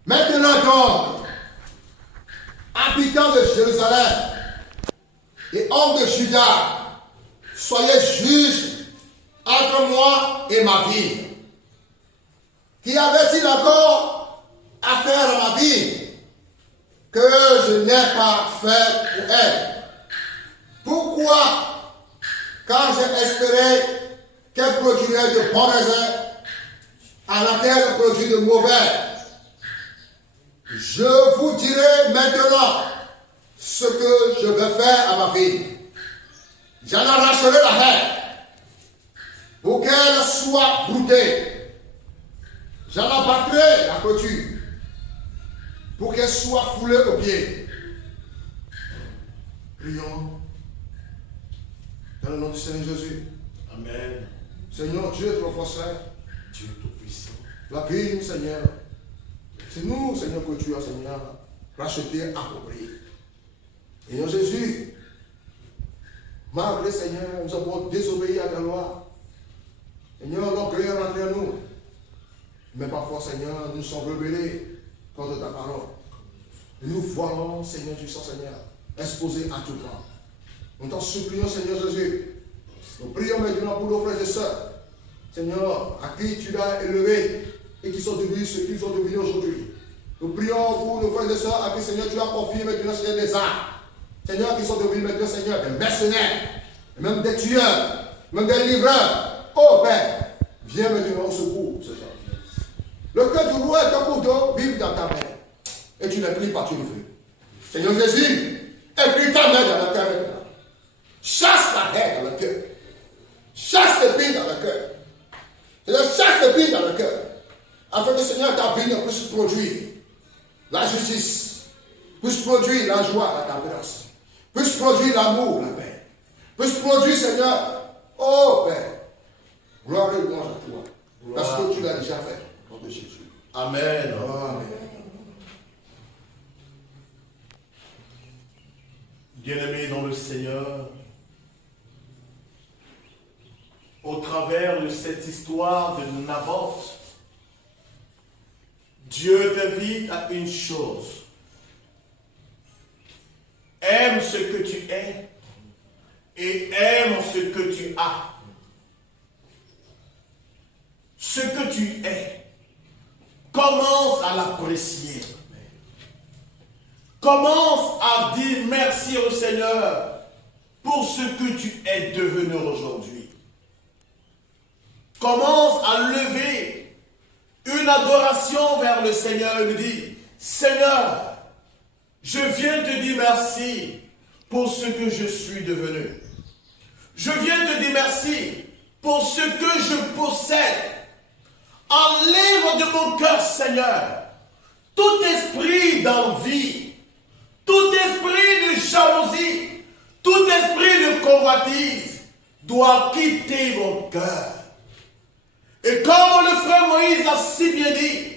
Maintenant donc, habitants de Jérusalem et hommes de Juda, soyez juges entre moi et ma vie. Qui avait-il encore affaire à ma vie que je n'ai pas fait pour elle? Pourquoi, quand j'ai espéré qu'elle produirait de bons raisins, en a-t-elle produit de mauvais? Je vous dirai maintenant ce que je vais faire à ma vie. J'en arracherai la haie pour qu'elle soit broutée. J'en abattrai la clôture pour qu'elle soit foulée aux pieds. Prions dans le nom du Seigneur Jésus. Amen. Seigneur Dieu, trop fort, Dieu Tout-Puissant. la vie, Seigneur. C'est nous, Seigneur, que tu as, Seigneur, racheté, approprié. Seigneur Jésus, malgré, Seigneur, nous avons désobéi à ta loi. Seigneur, l'orgueil est rentré à nous. Mais parfois, Seigneur, nous sommes rebellés contre ta parole. Et nous voyons, Seigneur, du sang, Seigneur, exposé à tout vent. Nous t'en supplions, Seigneur Jésus. Nous prions maintenant pour nos frères et sœurs, Seigneur, à qui tu l'as élevé et qui sont devenus ce qu'ils sont devenus aujourd'hui. Nous prions pour nos frères et sœurs à qui, Seigneur, tu as confié maintenant, Seigneur, des armes. Seigneur, qui sont devenus maintenant, Seigneur, des mercenaires, même des tueurs, même des livreurs. Oh Père, viens maintenant au secours, Seigneur. Le cœur du roi est un couteau, vive dans ta main. Et tu n'écris pas, tu le fais. Seigneur Jésus, écris ta main dans la terre maintenant. Chasse la haine dans le cœur. Chasse l'épine dans le cœur. Seigneur, chasse l'épine dans le cœur. Afin que, Seigneur, ta vie puisse produire la justice, puisse produire la joie, la tendresse, puisse produire l'amour, la paix, puisse produire, Seigneur, oh Père, gloire et louange à toi, parce que tu l'as déjà fait. De Jésus. Amen. Amen. Bien-aimés dans le Seigneur, au travers de cette histoire de Naboth, Dieu t'invite à une chose. Aime ce que tu es et aime ce que tu as. Ce que tu es, commence à l'apprécier. Commence à dire merci au Seigneur pour ce que tu es devenu aujourd'hui. Commence à lever une adoration vers le Seigneur et lui dire, Seigneur, je viens te dire merci pour ce que je suis devenu. Je viens te dire merci pour ce que je possède. Enlève de mon cœur, Seigneur, tout esprit d'envie, tout esprit de jalousie, tout esprit de convoitise doit quitter mon cœur. Et comme le frère Moïse l'a si bien dit,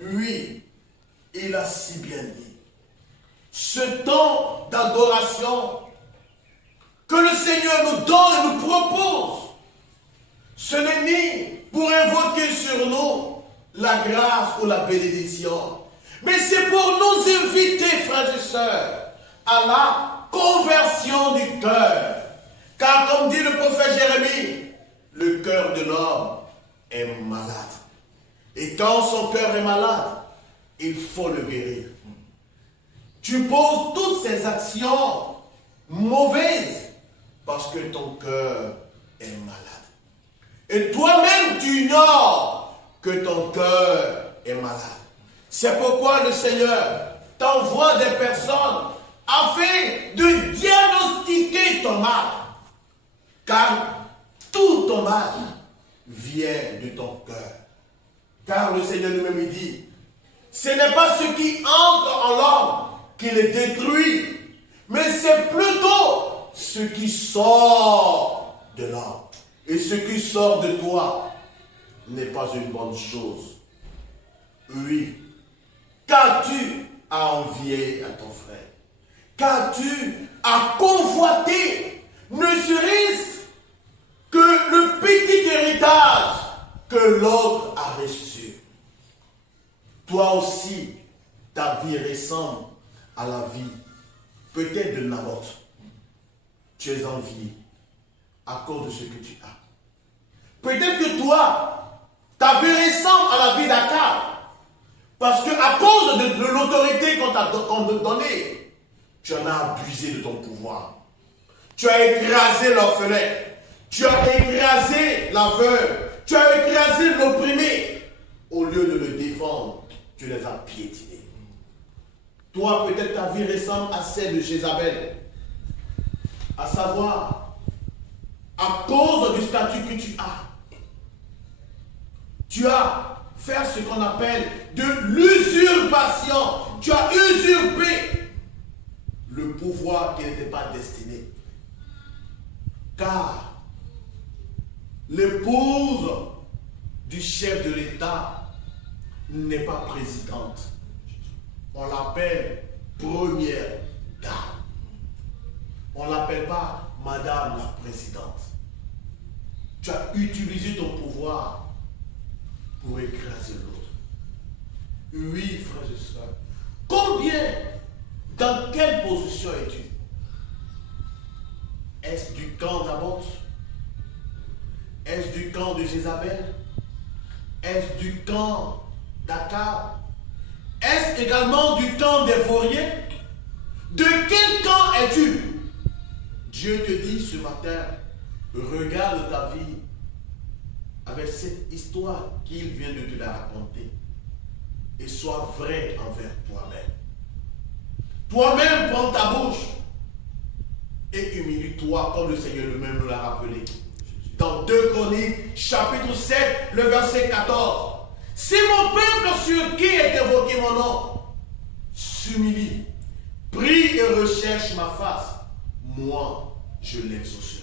oui, il a si bien dit, ce temps d'adoration que le Seigneur nous donne et nous propose, ce n'est ni pour invoquer sur nous la grâce ou la bénédiction, mais c'est pour nous inviter, frères et sœurs, à la conversion du cœur. Car comme dit le prophète Jérémie, le cœur de l'homme est malade. Et quand son cœur est malade, il faut le guérir. Tu poses toutes ces actions mauvaises parce que ton cœur est malade. Et toi-même, tu ignores que ton cœur est malade. C'est pourquoi le Seigneur t'envoie des personnes afin de diagnostiquer ton mal. Car tout ton mal vient de ton cœur. Car le Seigneur lui-même il dit, ce n'est pas ce qui entre en l'homme qui le détruit, mais c'est plutôt ce qui sort de l'homme. Et ce qui sort de toi n'est pas une bonne chose. Oui. Qu'as-tu à envier à ton frère? Qu'as-tu à convoiter, ne serait-ce que le petit héritage que l'autre a reçu? Toi aussi, ta vie ressemble à la vie, peut-être de Naboth. Tu es envié à cause de ce que tu as. Peut-être que toi, ta vie ressemble à la vie d'Akab. Parce qu'à cause de l'autorité qu'on t'a donnée, tu en as abusé de ton pouvoir. Tu as écrasé l'orphelin. Tu as écrasé la veuve. Tu as écrasé l'opprimé. Au lieu de le défendre, tu les as piétinés. Toi, peut-être ta vie ressemble à celle de Jézabel. À savoir, à cause du statut que tu as fait ce qu'on appelle de l'usurpation. Tu as usurpé le pouvoir qui n'était pas destiné. Car l'épouse du chef de l'État n'est pas présidente. On l'appelle première dame. On ne l'appelle pas madame la présidente. Tu as utilisé ton pouvoir pour écraser l'autre. Oui, frères et sœurs. Combien, dans quelle position es-tu? Est-ce du camp d'Naboth? Est-ce du camp de Jézabel? Est-ce du camp d'Akab? Est-ce également du camp des vauriens? De quel camp es-tu? Dieu te dit ce matin, regarde ta vie avec cette histoire qu'il vient de te la raconter et sois vrai envers toi-même. Toi-même, prends ta bouche et humilie-toi comme le Seigneur lui-même nous l'a rappelé. Dans 2 Chroniques, chapitre 7, le verset 14. Si mon peuple sur qui est évoqué mon nom s'humilie, prie et recherche ma face, moi, je l'exaucerai.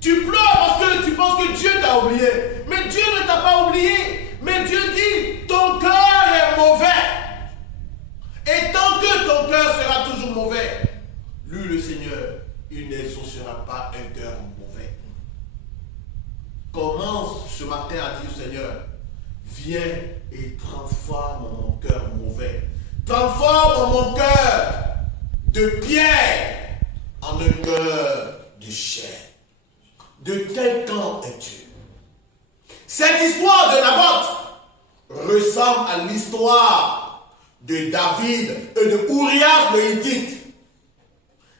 Tu pleures parce que tu penses que Dieu t'a oublié. Mais Dieu ne t'a pas oublié. Mais Dieu dit, ton cœur est mauvais. Et tant que ton cœur sera toujours mauvais, lui le Seigneur, il n'exaucera pas un cœur mauvais. Commence ce matin à dire au Seigneur, viens et transforme mon cœur mauvais. Transforme mon cœur de pierre en un cœur de chair. De quel camp es-tu? Cette histoire de Naboth ressemble à l'histoire de David et de Urias le Hittite.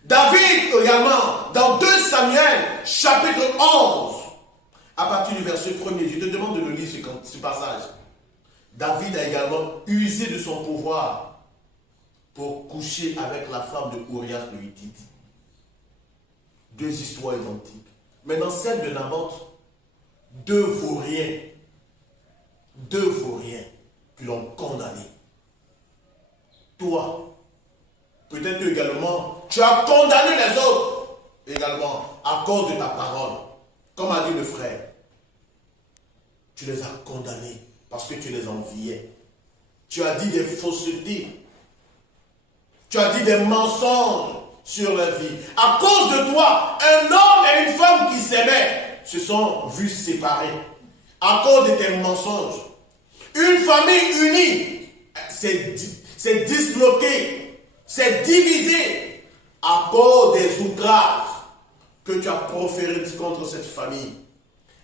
David également, dans 2 Samuel, chapitre 11, à partir du verset 1er, je te demande de le lire ce passage. David a également usé de son pouvoir pour coucher avec la femme de Urias le Hittite. 2 histoires identiques. Mais dans celle de Naboth, 2 vauriens qui l'ont condamné. Toi, peut-être également, tu as condamné les autres également à cause de ta parole. Comme a dit le frère, tu les as condamnés parce que tu les enviais. Tu as dit des faussetés. Tu as dit des mensonges sur la vie. À cause de toi, un homme et une femme qui s'aimaient se sont vus séparés. À cause de tes mensonges. Une famille unie s'est disloquée, s'est divisée à cause des outrages que tu as proférés contre cette famille.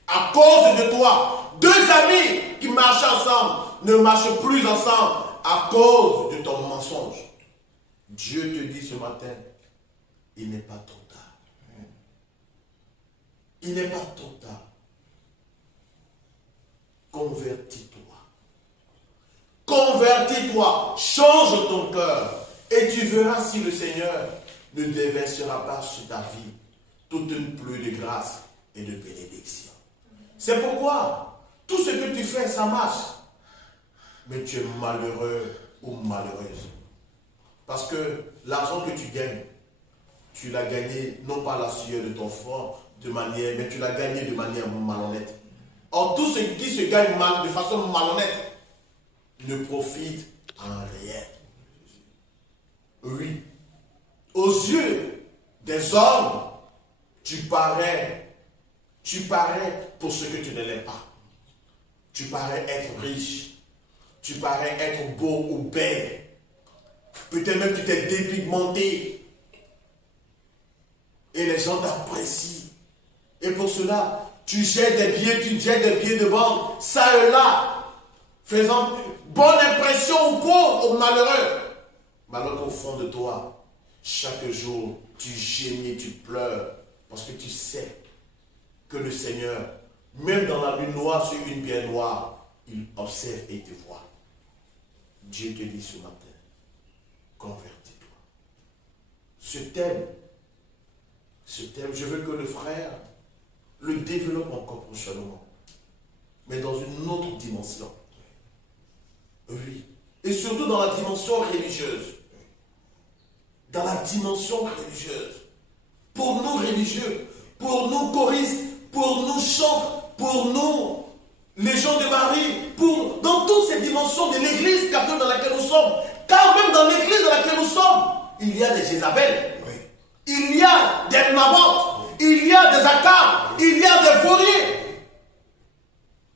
À cause de toi, 2 amis qui marchaient ensemble ne marchent plus ensemble à cause de ton mensonge. Dieu te dit ce matin, il n'est pas trop tard. Il n'est pas trop tard. Convertis-toi. Convertis convertis-toi, change ton cœur, et tu verras si le Seigneur ne déversera pas sur ta vie toute une pluie de grâce et de bénédiction. C'est pourquoi tout ce que tu fais, ça marche. Mais tu es malheureux ou malheureuse. Parce que l'argent que tu gagnes, tu l'as gagné non pas à la sueur de ton front, mais tu l'as gagné de manière malhonnête. Or, tout ce qui se gagne de façon malhonnête ne profite en rien. Oui. Aux yeux des hommes, tu parais pour ce que tu ne l'es pas. Tu parais être riche. Tu parais être beau ou belle. Peut-être même tu t'es dépigmenté. Et les gens t'apprécient. Et pour cela, tu jettes des billets de banque, ça et là, faisant bonne impression aux pauvres, aux malheureux. Mais alors qu'au fond de toi, chaque jour, tu gémis, tu pleures, parce que tu sais que le Seigneur, même dans la nuit noire sur une pierre noire, il observe et te voit. Dieu te dit ce matin, convertis-toi. Ce thème, je veux que le frère le développe encore prochainement, mais dans une autre dimension. Oui. Et surtout dans la dimension religieuse. Dans la dimension religieuse. Pour nous religieux, pour nous choristes, pour nous chants, pour nous, les gens de Marie, dans toutes ces dimensions de l'église catholique dans laquelle nous sommes. Car même dans l'église dans laquelle nous sommes, il y a des Jézabel, il y a des Naboth, il y a des Akab, il y a des Vauriers.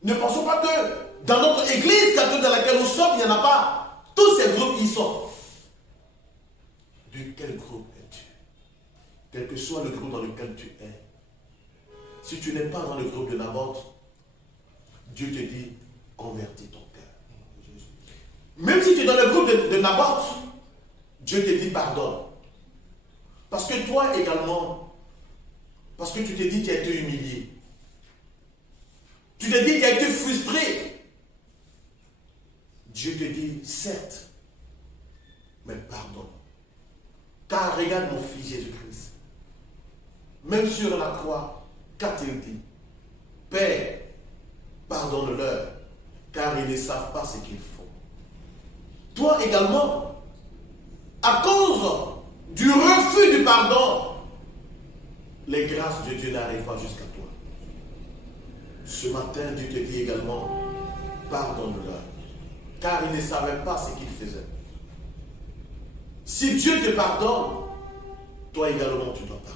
Ne pensons pas que dans notre église catholique dans laquelle nous sommes, il n'y en a pas. Tous ces groupes y sont. De quel groupe es-tu? Quel que soit le groupe dans lequel tu es. Si tu n'es pas dans le groupe de Naboth, Dieu te dit, convertis ton cœur. Même si tu es dans le groupe de Naboth, Dieu te dit, pardonne. Parce que toi également, parce que tu te dis que tu as été humilié. Tu te dis que tu as été frustré. Dieu te dit, certes, mais pardonne. Car regarde mon fils Jésus-Christ. Même sur la croix, qu'a-t-il dit? Père, pardonne-leur, car ils ne savent pas ce qu'ils font. Toi également, à cause du refus du pardon, les grâces de Dieu n'arrivent pas jusqu'à toi. Ce matin, Dieu te dit également, pardonne-leur, car ils ne savaient pas ce qu'ils faisaient. Si Dieu te pardonne, toi également tu dois pardonner.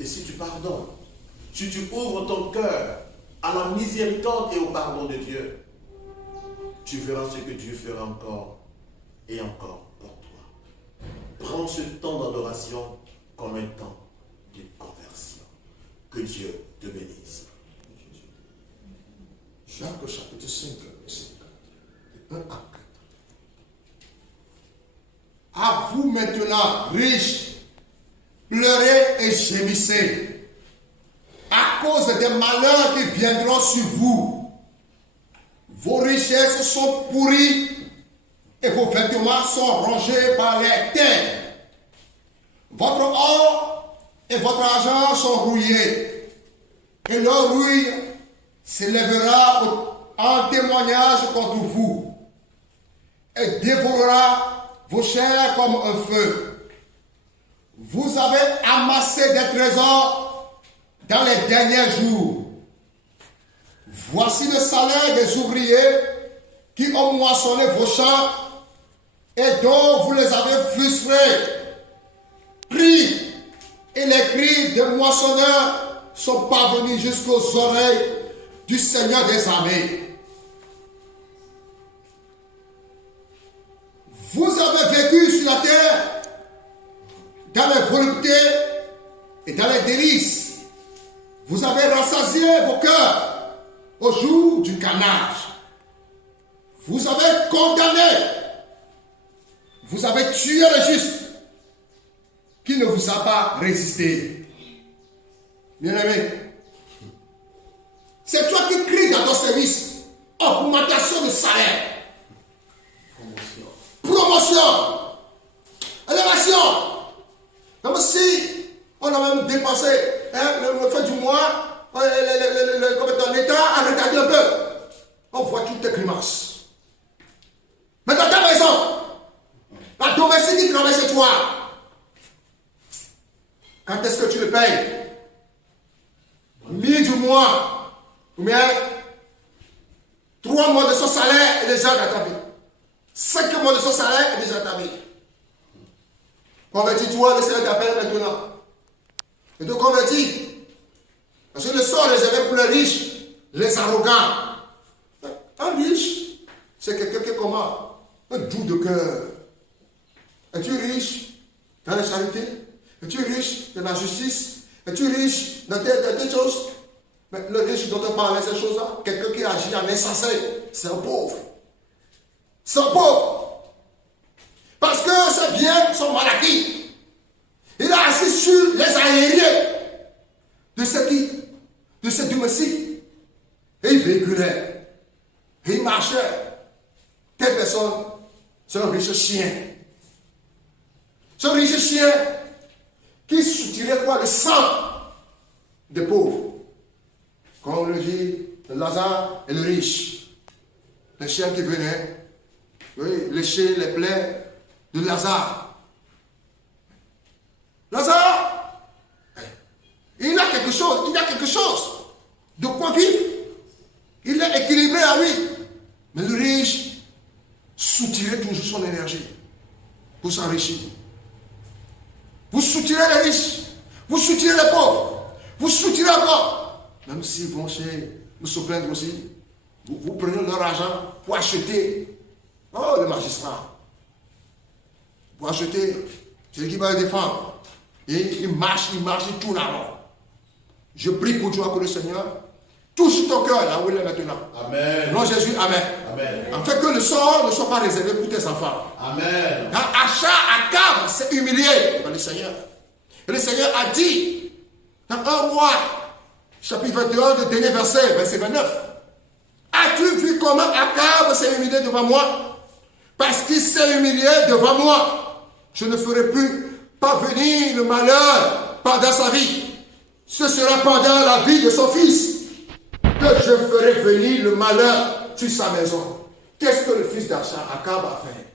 Et si tu pardonnes, si tu ouvres ton cœur à la miséricorde et au pardon de Dieu, tu verras ce que Dieu fera encore et encore pour toi. Prends ce temps d'adoration comme un temps de conversion. Que Dieu te bénisse. Jacques chapitre 5, verset 1 à 4. À vous maintenant, riches, pleurez et gémissez à cause des malheurs qui viendront sur vous. Vos richesses sont pourries et vos vêtements sont rongés par les terres. Votre or et votre argent sont rouillés et leur rouille s'élèvera en témoignage contre vous et dévorera vos chairs comme un feu. Vous avez amassé des trésors dans les derniers jours. Voici le salaire des ouvriers qui ont moissonné vos champs et dont vous les avez frustrés. Cris et les cris des moissonneurs sont parvenus jusqu'aux oreilles du Seigneur des armées. Vous avez vécu sur la terre dans les voluptés et dans les délices. Vous avez rassasié vos cœurs au jour du carnage. Vous avez condamné. Vous avez tué le juste qui ne vous a pas résisté. Bien-aimé, c'est toi qui cries dans ton service augmentation de salaire. promotion, élévation. Comme si on a même dépensé le fin du mois, l'État a retardé un peu. On voit toutes tes grimaces. Mais dans ta maison, la domestique qui travaille chez toi, quand est-ce que tu le payes? Mi du mois, ou bien 3 mois de son salaire est déjà entamé. 5 mois de son salaire est déjà entamé. Convertis-toi, le Seigneur t'appelle maintenant. Et te convertis. Parce que le sort réservé pour les riches, les arrogants. Un riche, c'est quelqu'un qui est comment? Un doux de cœur. Es-tu riche dans la charité? Es-tu riche dans la justice? Es-tu riche dans des choses? Mais le riche dont on parlait, ces choses-là, quelqu'un qui agit en insensé, c'est un pauvre. C'est un pauvre. Parce que ses biens sont mal acquis. Il a assis sur les aériens de ce qui? De ce domestique. Et il véhiculait. Et il marchait. Telle personne, c'est un riche chien. C'est un riche chien qui soutirait quoi? Le sang des pauvres. Comme on le dit, Lazare et le riche. Le chien qui venait, oui, lécher les plaies de Lazare. Lazare, il a quelque chose de quoi vivre. Il est équilibré à lui. Mais le riche soutirait toujours son énergie pour s'enrichir. Vous soutirez les riches, vous soutirez les pauvres, vous soutirez encore. Même s'ils vont chez nous se plaindre aussi, vous prenez leur argent pour acheter. Oh, le magistrat. Pour acheter, c'est lui qui va le défendre. Et il marche, il tourne alors. Je prie pour toi que le Seigneur touche ton cœur là où il est maintenant. Amen. Non, Jésus, amen. Amen. En fait, que le sort ne soit pas réservé pour tes enfants. Amen. Akab s'est humilié par le Seigneur. Et le Seigneur a dit, dans 1 Roi, chapitre 21, le dernier verset, verset 29. As-tu vu comment Akab s'est humilié devant moi? Parce qu'il s'est humilié devant moi. Je ne ferai plus parvenir le malheur pendant sa vie. Ce sera pendant la vie de son fils que je ferai venir le malheur sur sa maison. Qu'est-ce que le fils d'Akab a fait?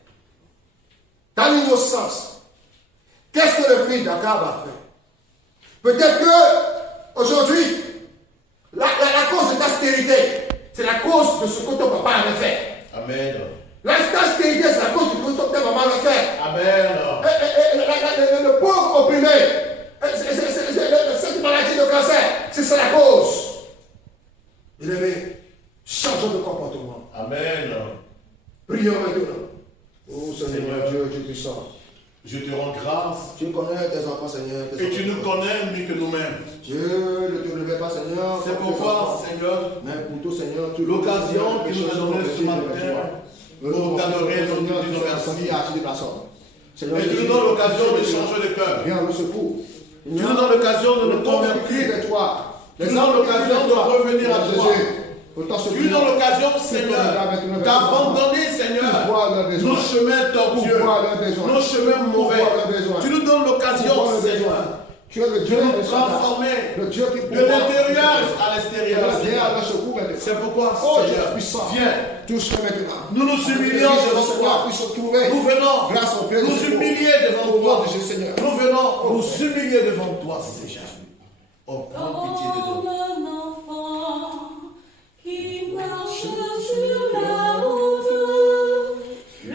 Dans l'innocence, qu'est-ce que le fils d'Akab a fait? Peut-être que aujourd'hui, la cause de ta stérité, c'est la cause de ce que ton papa avait fait. Amen. La stérité, c'est la cause de ce que ta maman avait fait. Amen. Le pauvre opprimé, cette maladie de cancer, c'est ça la cause. Il aimé, changeons de comportement. Amen. Prions maintenant. Oh Seigneur Dieu, Dieu puissant. Je te rends grâce. Tu connais tes enfants, Seigneur. Et tu nous connais mieux que nous-mêmes. Dieu, ne te levez pas, Seigneur. C'est pourquoi, Seigneur, mais pour tout, Seigneur, tu l'occasion que nous avons donnée ce matin pour t'adorer, nous disons merci. Seigneur, Et tu nous donnes l'occasion de changer de cœur. viens au secours. Tu nous donnes l'occasion de nous convertir. de toi. Tu nous donnes l'occasion de revenir à toi. Tu nous donnes l'occasion, Seigneur, d'abandonner, Seigneur, nos chemins tortueux, nos chemins mauvais. Tu nous donnes l'occasion, Seigneur, Tu es le de Dieu nous transformer le Dieu qui de l'intérieur à l'extérieur. viens à notre secours maintenant. C'est pourquoi, Oh, Seigneur, Dieu puissant. viens. Touche-le maintenant. Nous nous humilions devant toi. puisse se trouver Nous venons grâce au Père nous humilier devant toi. de Jésus, Seigneur. Nous venons nous humilier devant toi, Seigneur. Oh, prends pitié de nous. Comme un enfant qui marche sur la route, le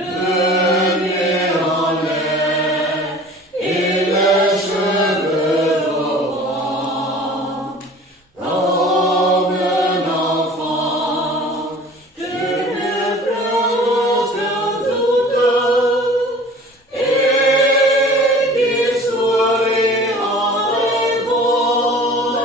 nez en l'air et les cheveux au vent. Comme un enfant que ne prend aucun doute et qui sourit en rêvant.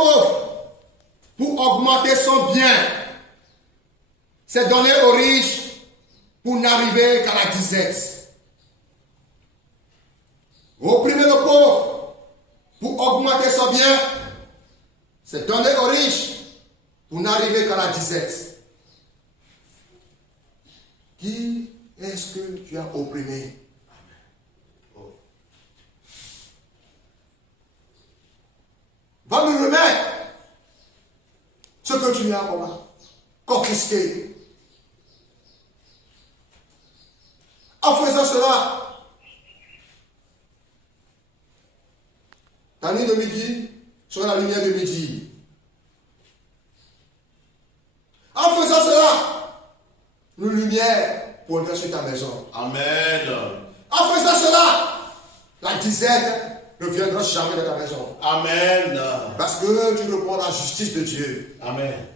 pauvre pour augmenter son bien. C'est donner aux riches pour n'arriver qu'à la disette. Opprimer le pauvre pour augmenter son bien. C'est donner aux riches pour n'arriver qu'à la disette. Qui est-ce que tu as opprimé? Va me remettre ce que tu as confisqué. En faisant cela, ta nuit de midi sera la lumière de midi. En faisant cela, une lumière poindra sur ta maison. Amen. En faisant cela, la disette ne viendra jamais dans ta maison. Amen. Parce que tu réponds à la justice de Dieu. Amen.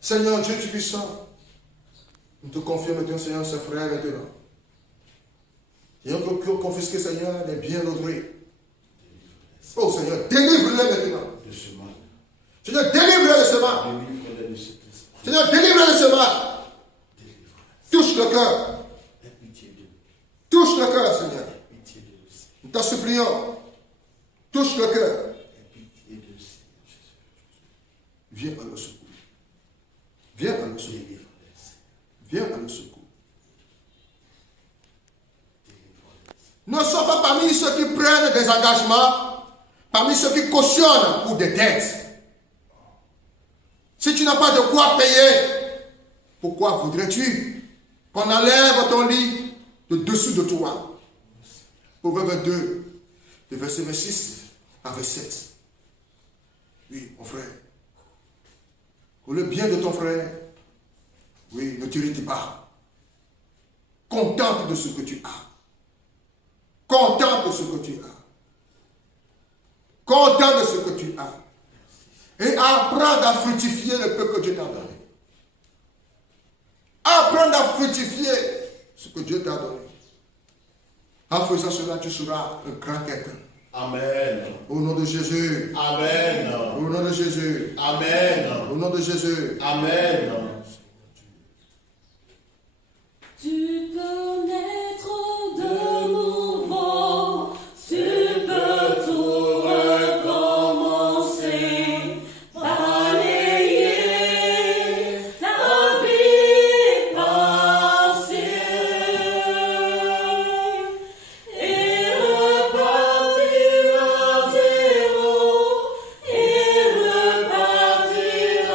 Seigneur Dieu Tout-Puissant, nous te confions maintenant, Seigneur, ce frère maintenant. Et on peut confisquer, Seigneur, les biens d'autrui. Oh Seigneur, délivre-les maintenant. De ce mal. Seigneur, délivre-les de ce mal. Délivre-les de cet esprit. Seigneur, délivre-les de ce mal. Délivre-les. Touche le cœur. Aie pitié de nous. Touche le cœur, Seigneur. Aie pitié de nous. Nous t'en supplions. Touche le cœur. Aie pitié de nous, Seigneur Jésus. Viens à le secours. Viens à le secours. Délivre-les, Seigneur. Viens à le secours. Délivre-les. Ne sois pas parmi ceux qui prennent des engagements, parmi ceux qui cautionnent pour des dettes. Si tu n'as pas de quoi payer, pourquoi voudrais-tu qu'on enlève ton lit de dessous de toi? Proverbe 22, de verset 26 à 27. Oui, mon frère. Pour le bien de ton frère, oui, ne t'irrite pas. Contente de ce que tu as. Content de ce que tu as. Content de ce que tu as. Et apprends à fructifier le peu que Dieu t'a donné. Apprends à fructifier ce que Dieu t'a donné. En faisant cela, tu seras un grand quelqu'un. Amen. Au nom de Jésus. Amen. Au nom de Jésus. Amen. Au nom de Jésus. Amen. Tu peux naître de nouveau, tu peux tout recommencer, balayer ta vie passée et repartir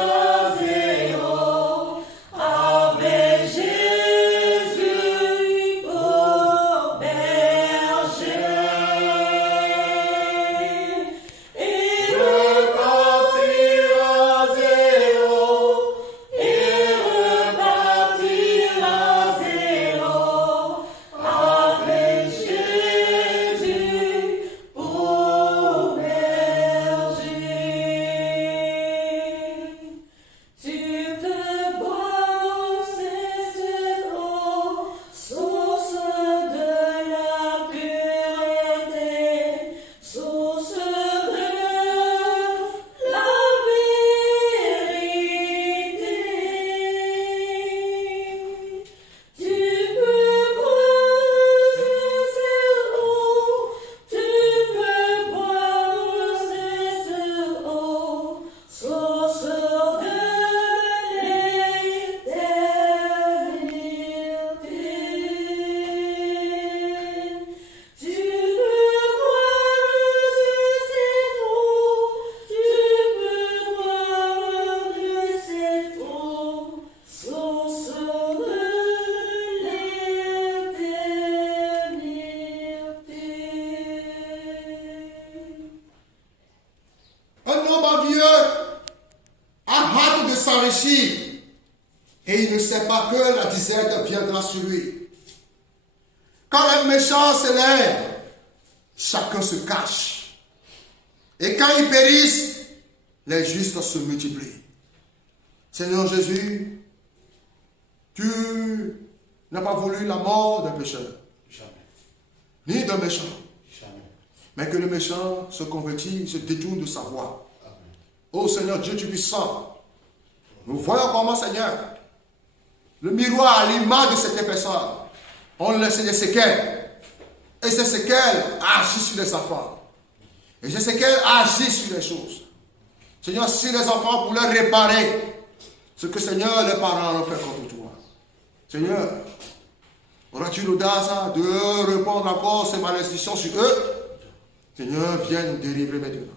à zéro, avec Jésus pour berger. Et repartir à zéro, avec Jésus pour berger. Tu peux boire cette eau, source de la pureté, source de la vérité. Tu peux boire cette eau, tu peux boire cette eau, source de l'éternité. Tu peux boire cette eau, tu peux boire cette eau, source de l'éternité. Un homme envieux a hâte de s'enrichir et il ne sait pas que la disette viendra sur lui. Quand un méchant s'élève, chacun se cache. Et quand ils périssent, les justes se multiplient. Seigneur Jésus, tu n'as pas voulu la mort d'un pécheur, Jamais. ni d'un méchant, Jamais. mais que le méchant se convertit, se détourne de sa voie. Amen. Ô Seigneur Dieu Tout-Puissant, nous voyons comment, Seigneur, le miroir à l'image de cette personne, on laissé des séquelles. Et ces séquelles agissent sur les enfants. Et ces séquelles agissent sur les choses. Seigneur, si les enfants voulaient réparer ce que, Seigneur, les parents ont fait contre toi. Seigneur, auras-tu l'audace de répondre encore ces malédictions sur eux? Seigneur, viens nous délivrer maintenant.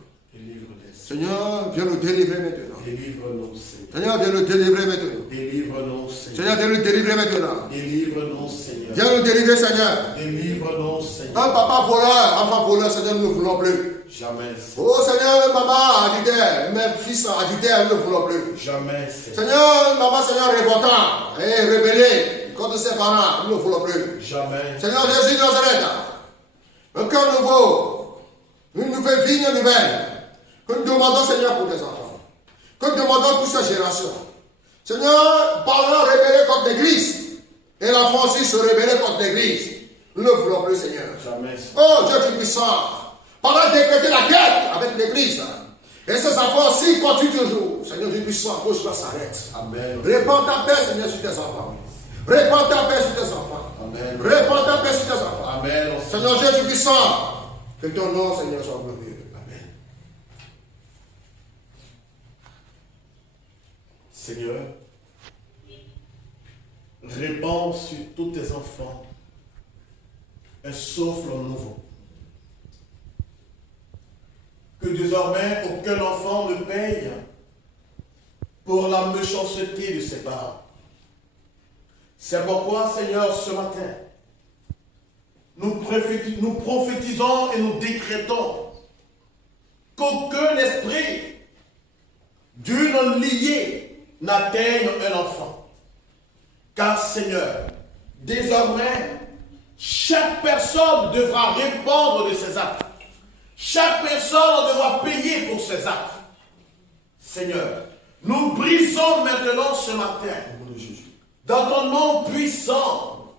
Seigneur, viens nous délivrer maintenant. Délivre-nous, Seigneur. Seigneur, viens nous délivrer maintenant. Délivre-nous, Seigneur. Seigneur, viens nous délivrer maintenant. Délivre-nous, Seigneur. Viens nous délivrer, Seigneur. Délivre-nous, Seigneur. Un papa voleur, enfant voleur, Seigneur, nous ne voulons plus. Jamais, Seigneur. Oh Seigneur, maman adultère, même fils adultère, nous ne voulons plus. Jamais, Seigneur. Seigneur, maman, Seigneur, révoltant et rébellé contre ses parents, nous ne voulons plus. Jamais. Seigneur Jésus de Nazareth, un cœur nouveau, une nouvelle vie, une nouvelle, que nous demandons, Seigneur, pour tes enfants, que nous demandons pour cette génération. Seigneur, parlant rébellé contre l'Église, et l'enfant aussi se rébeller contre l'Église, nous ne voulons plus, Seigneur. Jamais. Oh Dieu Tout-Puissant, pendant de décréter la guerre avec l'Église, et ces enfants aussi continuent toujours. Seigneur Dieu Puissant, que cela s'arrête. Amen. Répands ta paix, Seigneur, sur tes enfants. Répands ta paix sur tes enfants. Amen. Répands ta paix sur tes enfants. Amen. Seigneur Dieu Tout-Puissant, que ton nom, Seigneur, soit glorifié. Amen. Seigneur, répands sur tous tes enfants un souffle nouveau. Que désormais aucun enfant ne paye pour la méchanceté de ses parents. C'est pourquoi, Seigneur, ce matin, nous prophétisons et nous décrétons qu'aucun esprit d'une lignée n'atteigne un enfant. Car, Seigneur, désormais, chaque personne devra répondre de ses actes. Chaque personne devra payer pour ses actes. Seigneur, nous brisons maintenant ce matin, dans ton nom puissant,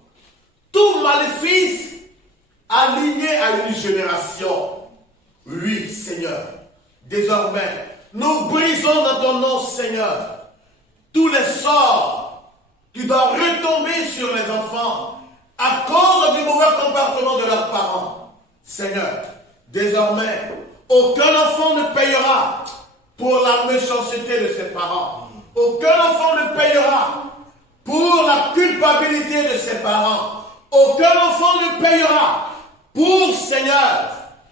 tout maléfice aligné à une génération. Oui, Seigneur, désormais, nous brisons dans ton nom, Seigneur, tous les sorts qui doivent retomber sur les enfants à cause du mauvais comportement de leurs parents. Seigneur, désormais, aucun enfant ne payera pour la méchanceté de ses parents. Aucun enfant ne payera pour la culpabilité de ses parents. Aucun enfant ne payera pour, Seigneur,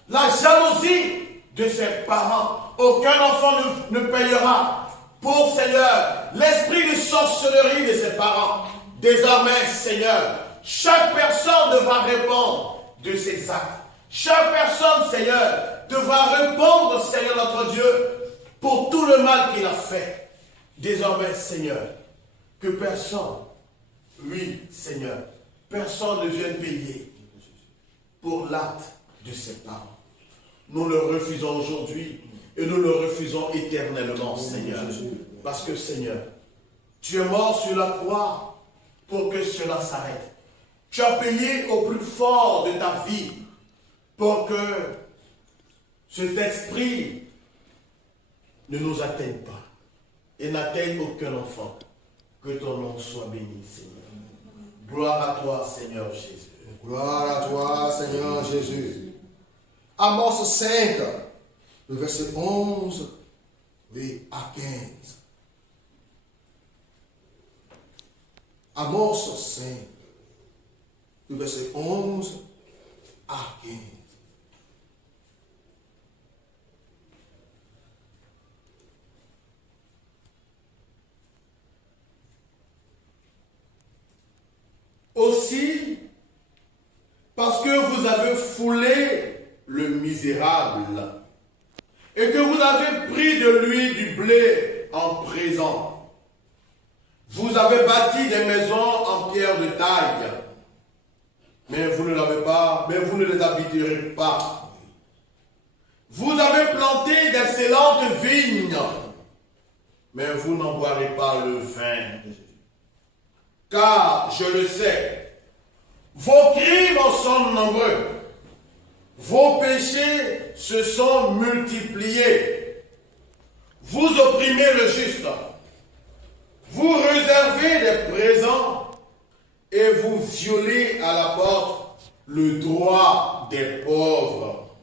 la jalousie de ses parents. Aucun enfant ne payera pour, Seigneur, l'esprit de sorcellerie de ses parents. Désormais, Seigneur, chaque personne devra répondre de ses actes. Chaque personne, Seigneur, devra répondre, Seigneur notre Dieu, pour tout le mal qu'il a fait. Désormais, Seigneur, que personne, oui, Seigneur, personne ne vienne payer pour l'acte de ses parents. Nous le refusons aujourd'hui et nous le refusons éternellement, Seigneur. Parce que, Seigneur, tu es mort sur la croix pour que cela s'arrête. Tu as payé au plus fort de ta vie pour que cet esprit ne nous atteigne pas et n'atteigne aucun enfant. Que ton nom soit béni, Seigneur. Gloire à toi, Seigneur Jésus. Gloire à toi, Seigneur Jésus. Amos 5, le verset 11 oui, à 15. Amos 5, le verset 11 à 15. Aussi, parce que vous avez foulé le misérable et que vous avez pris de lui du blé en présent, vous avez bâti des maisons en pierre de taille, mais vous ne l'avez pas, mais vous ne les habiterez pas. Vous avez planté d'excellentes vignes, mais vous n'en boirez pas le vin. Car, je le sais, vos crimes sont nombreux, vos péchés se sont multipliés. vous opprimez le juste, vous réservez des présents et vous violez à la porte le droit des pauvres.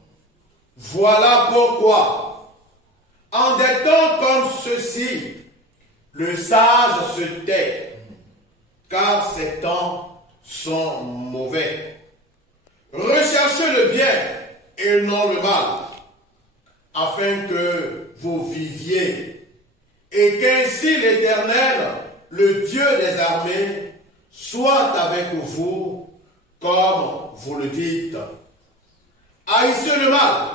Voilà pourquoi, en des temps comme ceux-ci, le sage se tait, car ces temps sont mauvais. Recherchez le bien et non le mal, afin que vous viviez, et qu'ainsi l'Éternel, le Dieu des armées, soit avec vous, comme vous le dites. Haïssez le mal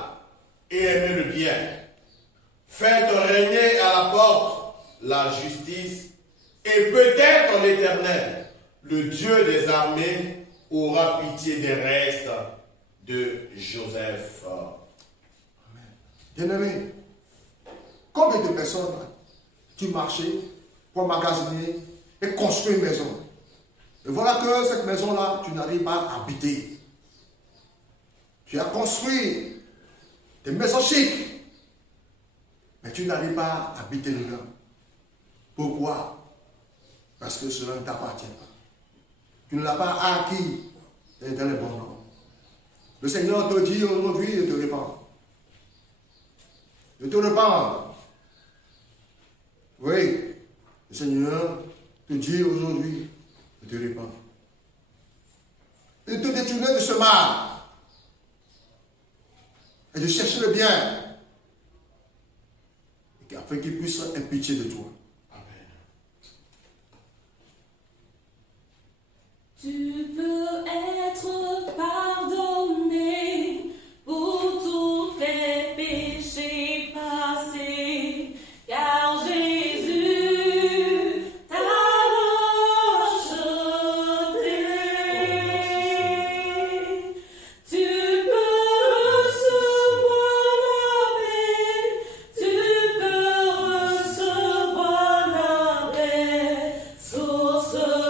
et aimez le bien. Faites régner à la porte la justice, et peut-être l'Éternel, le Dieu des armées, aura pitié des restes de Joseph. Bien-aimé, combien de personnes tu marchais pour magasiner et construire une maison? Et voilà que cette maison-là, tu n'arrives pas à habiter. Tu as construit des maisons chics, mais tu n'arrives pas à habiter dedans. Pourquoi? Parce que cela ne t'appartient pas. Tu ne l'as pas acquis dans les bons noms. Le Seigneur te dit aujourd'hui de te répandre. De te répandre. Oui, le Seigneur te dit aujourd'hui de te répandre. Et de te détourner de ce mal. Et de chercher le bien. Afin qu'il puisse avoir pitié de toi. Tu peux être pardonné pour tous tes péchés passés, car Jésus t'a racheté. Tu peux recevoir la paix, tu peux recevoir la paix, source de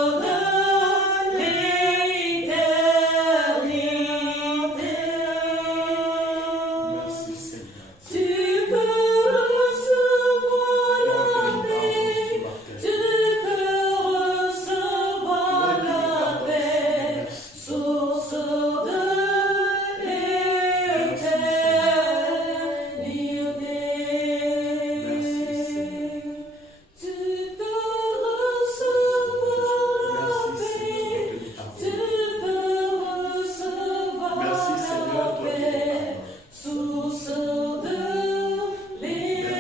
Merci Seigneur. tu peux recevoir la paix, tu peux recevoir la paix, source de l'éternité. Tu peux recevoir la paix, tu peux recevoir Merci la Seigneur, toi qui es paix, pardon. source de l'éternité.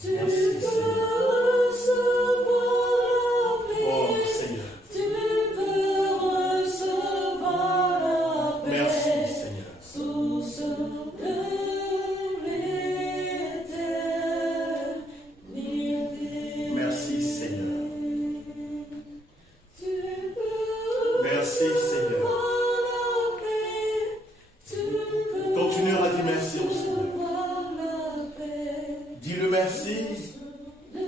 Tu Merci, peux Seigneur. recevoir la Oh paix, Seigneur. tu peux recevoir la paix, Merci Seigneur. source de l'éternité. Merci Seigneur. Tu peux Merci Seigneur. recevoir la paix, tu peux Continuez à dire merci au Seigneur. recevoir la paix, Dis-le merci. de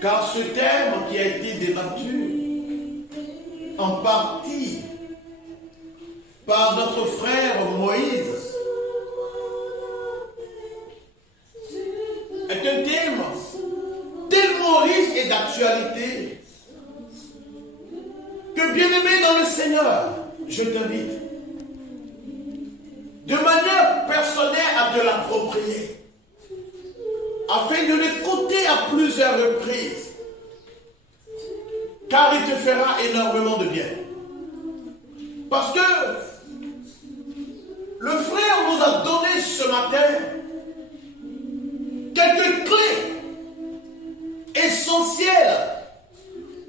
Car ce terme qui a été débattu en partie par notre frère Moïse est un thème tellement riche et d'actualité que, bien-aimé dans le Seigneur, je t'invite de manière personnelle à te l'approprier afin de l'écouter à plusieurs reprises, car il te fera énormément de bien. Parce que le frère nous a donné ce matin quelques clés essentielles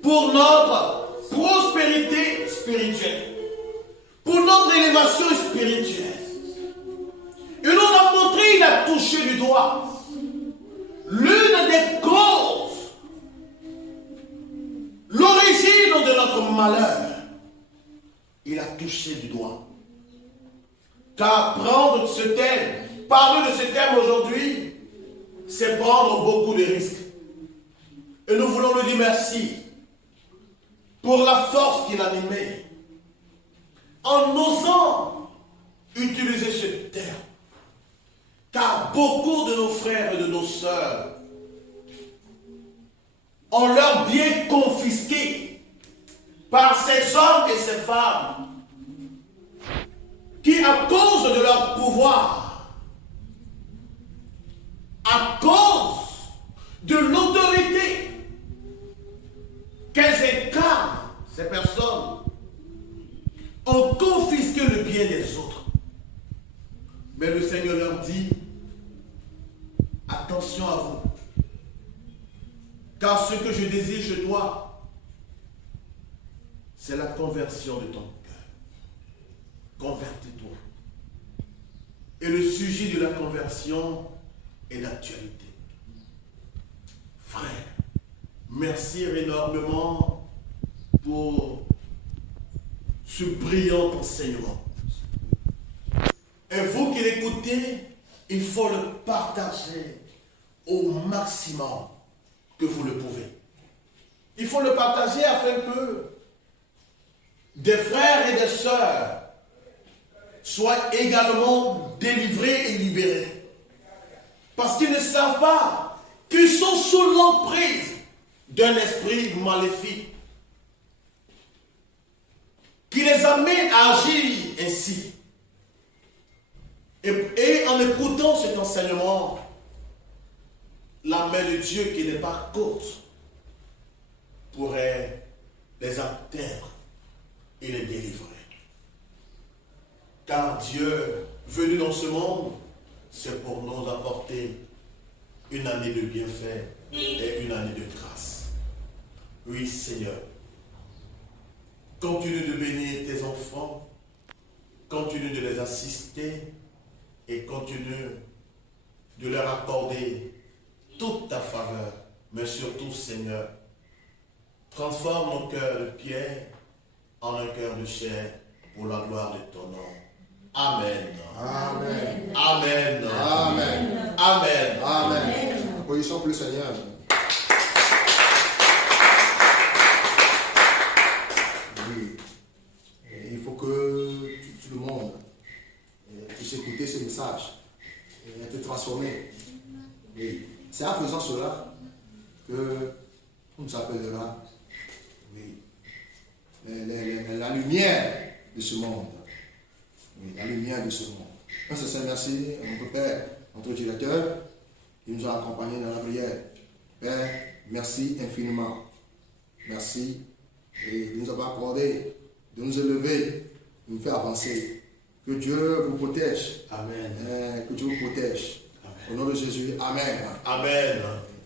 pour notre prospérité spirituelle, pour notre élévation spirituelle. Il nous a montré, il a touché du doigt l'une des causes, l'origine de notre malheur. Il a touché du doigt. Car prendre ce thème, parler de ce thème aujourd'hui, c'est prendre beaucoup de risques. Et nous voulons lui dire merci pour la force qu'il a animée, en osant utiliser ce terme. Car beaucoup de nos frères et de nos sœurs ont leurs biens confisqués par ces hommes et ces femmes qui, à cause de leur pouvoir, à cause de l'autorité qu'elles incarnent, ces personnes, ont confisqué le bien des autres. Mais le Seigneur leur dit, attention à vous, car ce que je désire chez toi, c'est la conversion de ton cœur. Convertis-toi. Et le sujet de la conversion est d'actualité. Frère, merci énormément pour ce brillant enseignement. Et vous qui l'écoutez, il faut le partager au maximum que vous le pouvez. Il faut le partager afin que des frères et des sœurs soient également délivrés et libérés. Parce qu'ils ne savent pas qu'ils sont sous l'emprise d'un esprit maléfique qui les amène à agir ainsi. Et en écoutant cet enseignement, la main de Dieu qui n'est pas courte pourrait les atteindre et les délivrer. Car Dieu, venu dans ce monde, c'est pour nous apporter une année de bienfait et une année de grâce. Oui, Seigneur, continue de bénir tes enfants, continue de les assister et continue de leur accorder toute ta faveur, mais surtout, Seigneur, transforme nos cœurs de pierre en un cœur de chair pour la gloire de ton nom. Amen. Amen. Amen. Amen. Amen. Amen. Applaudissons pour le Seigneur. Oui. Et il faut que tout le monde puisse écouter ce message et être transformé. Oui. C'est en faisant cela que on nous appellera, oui, la lumière de ce monde. Oui, la lumière de ce monde. Un sincère merci à notre Père, notre directeur, qui nous a accompagnés dans la prière. Père, merci infiniment. Merci et de nous avoir accordé, de nous élever, de nous faire avancer. Que Dieu vous protège. Amen. Que Dieu vous protège. Amen. Au nom de Jésus, Amen. Amen.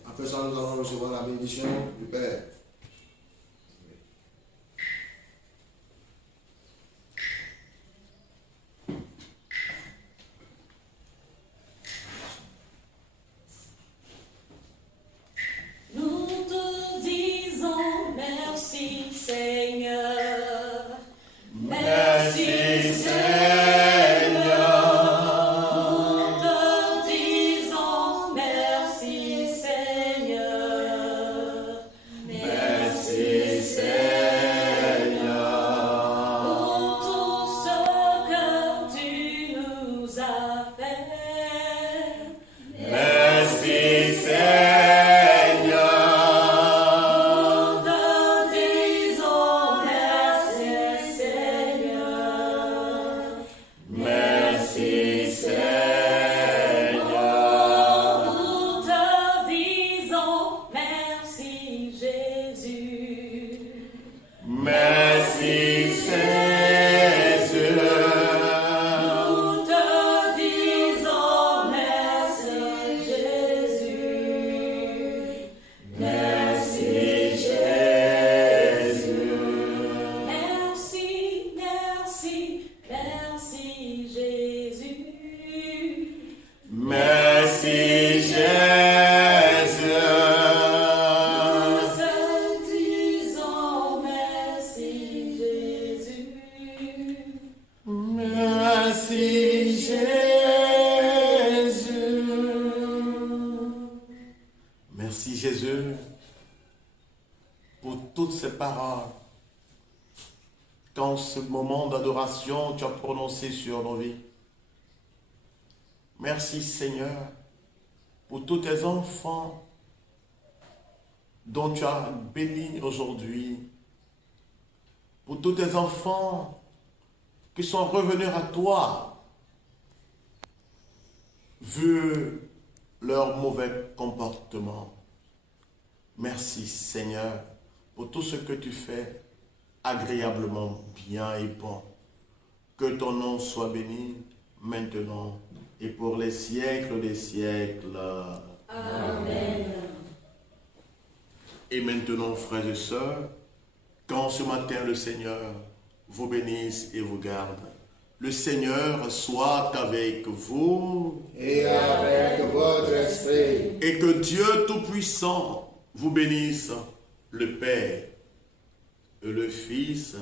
Après ça, nous allons recevoir la bénédiction du Père. Nous te disons merci Seigneur, merci Seigneur. Nous te disons merci Seigneur, merci Seigneur. Pour tout ce que tu nous as fait. Merci Seigneur. Nous te disons merci Seigneur, Merci Seigneur. nous te disons merci Jésus, Merci Jésus. nous te disons merci Jésus, merci Jésus, merci, merci, merci Jésus. Merci Jésus. Nous te disons merci Jésus. Merci Jésus. Merci Jésus pour toutes ces paroles qu'en ce moment d'adoration, tu as prononcé sur nos vies. Merci Seigneur pour tous tes enfants dont tu as béni aujourd'hui, pour tous tes enfants qui sont revenus à toi, vu leur mauvais comportement. Merci Seigneur pour tout ce que tu fais agréablement bien et bon. Que ton nom soit béni maintenant et pour les siècles des siècles. Amen. Et maintenant, frères et sœurs, quand ce matin le Seigneur vous bénisse et vous garde, le Seigneur soit avec vous Et avec votre esprit. et que Dieu Tout-Puissant vous bénisse, le Père et le Fils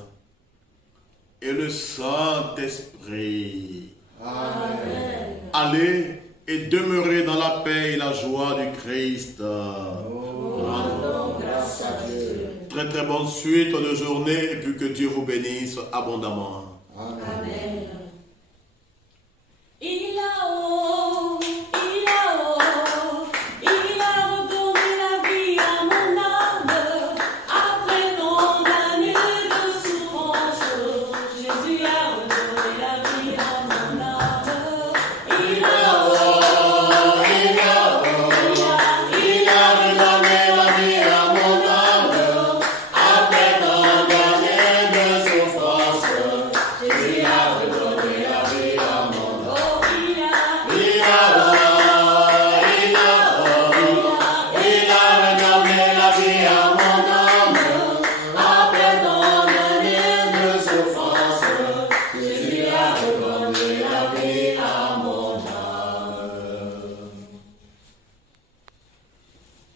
et le Saint-Esprit. Amen. Allez et demeurez dans la paix et la joie du Christ. Rendons grâce à Dieu. Très très bonne suite de journée et puis que Dieu vous bénisse abondamment. Amen. Amen.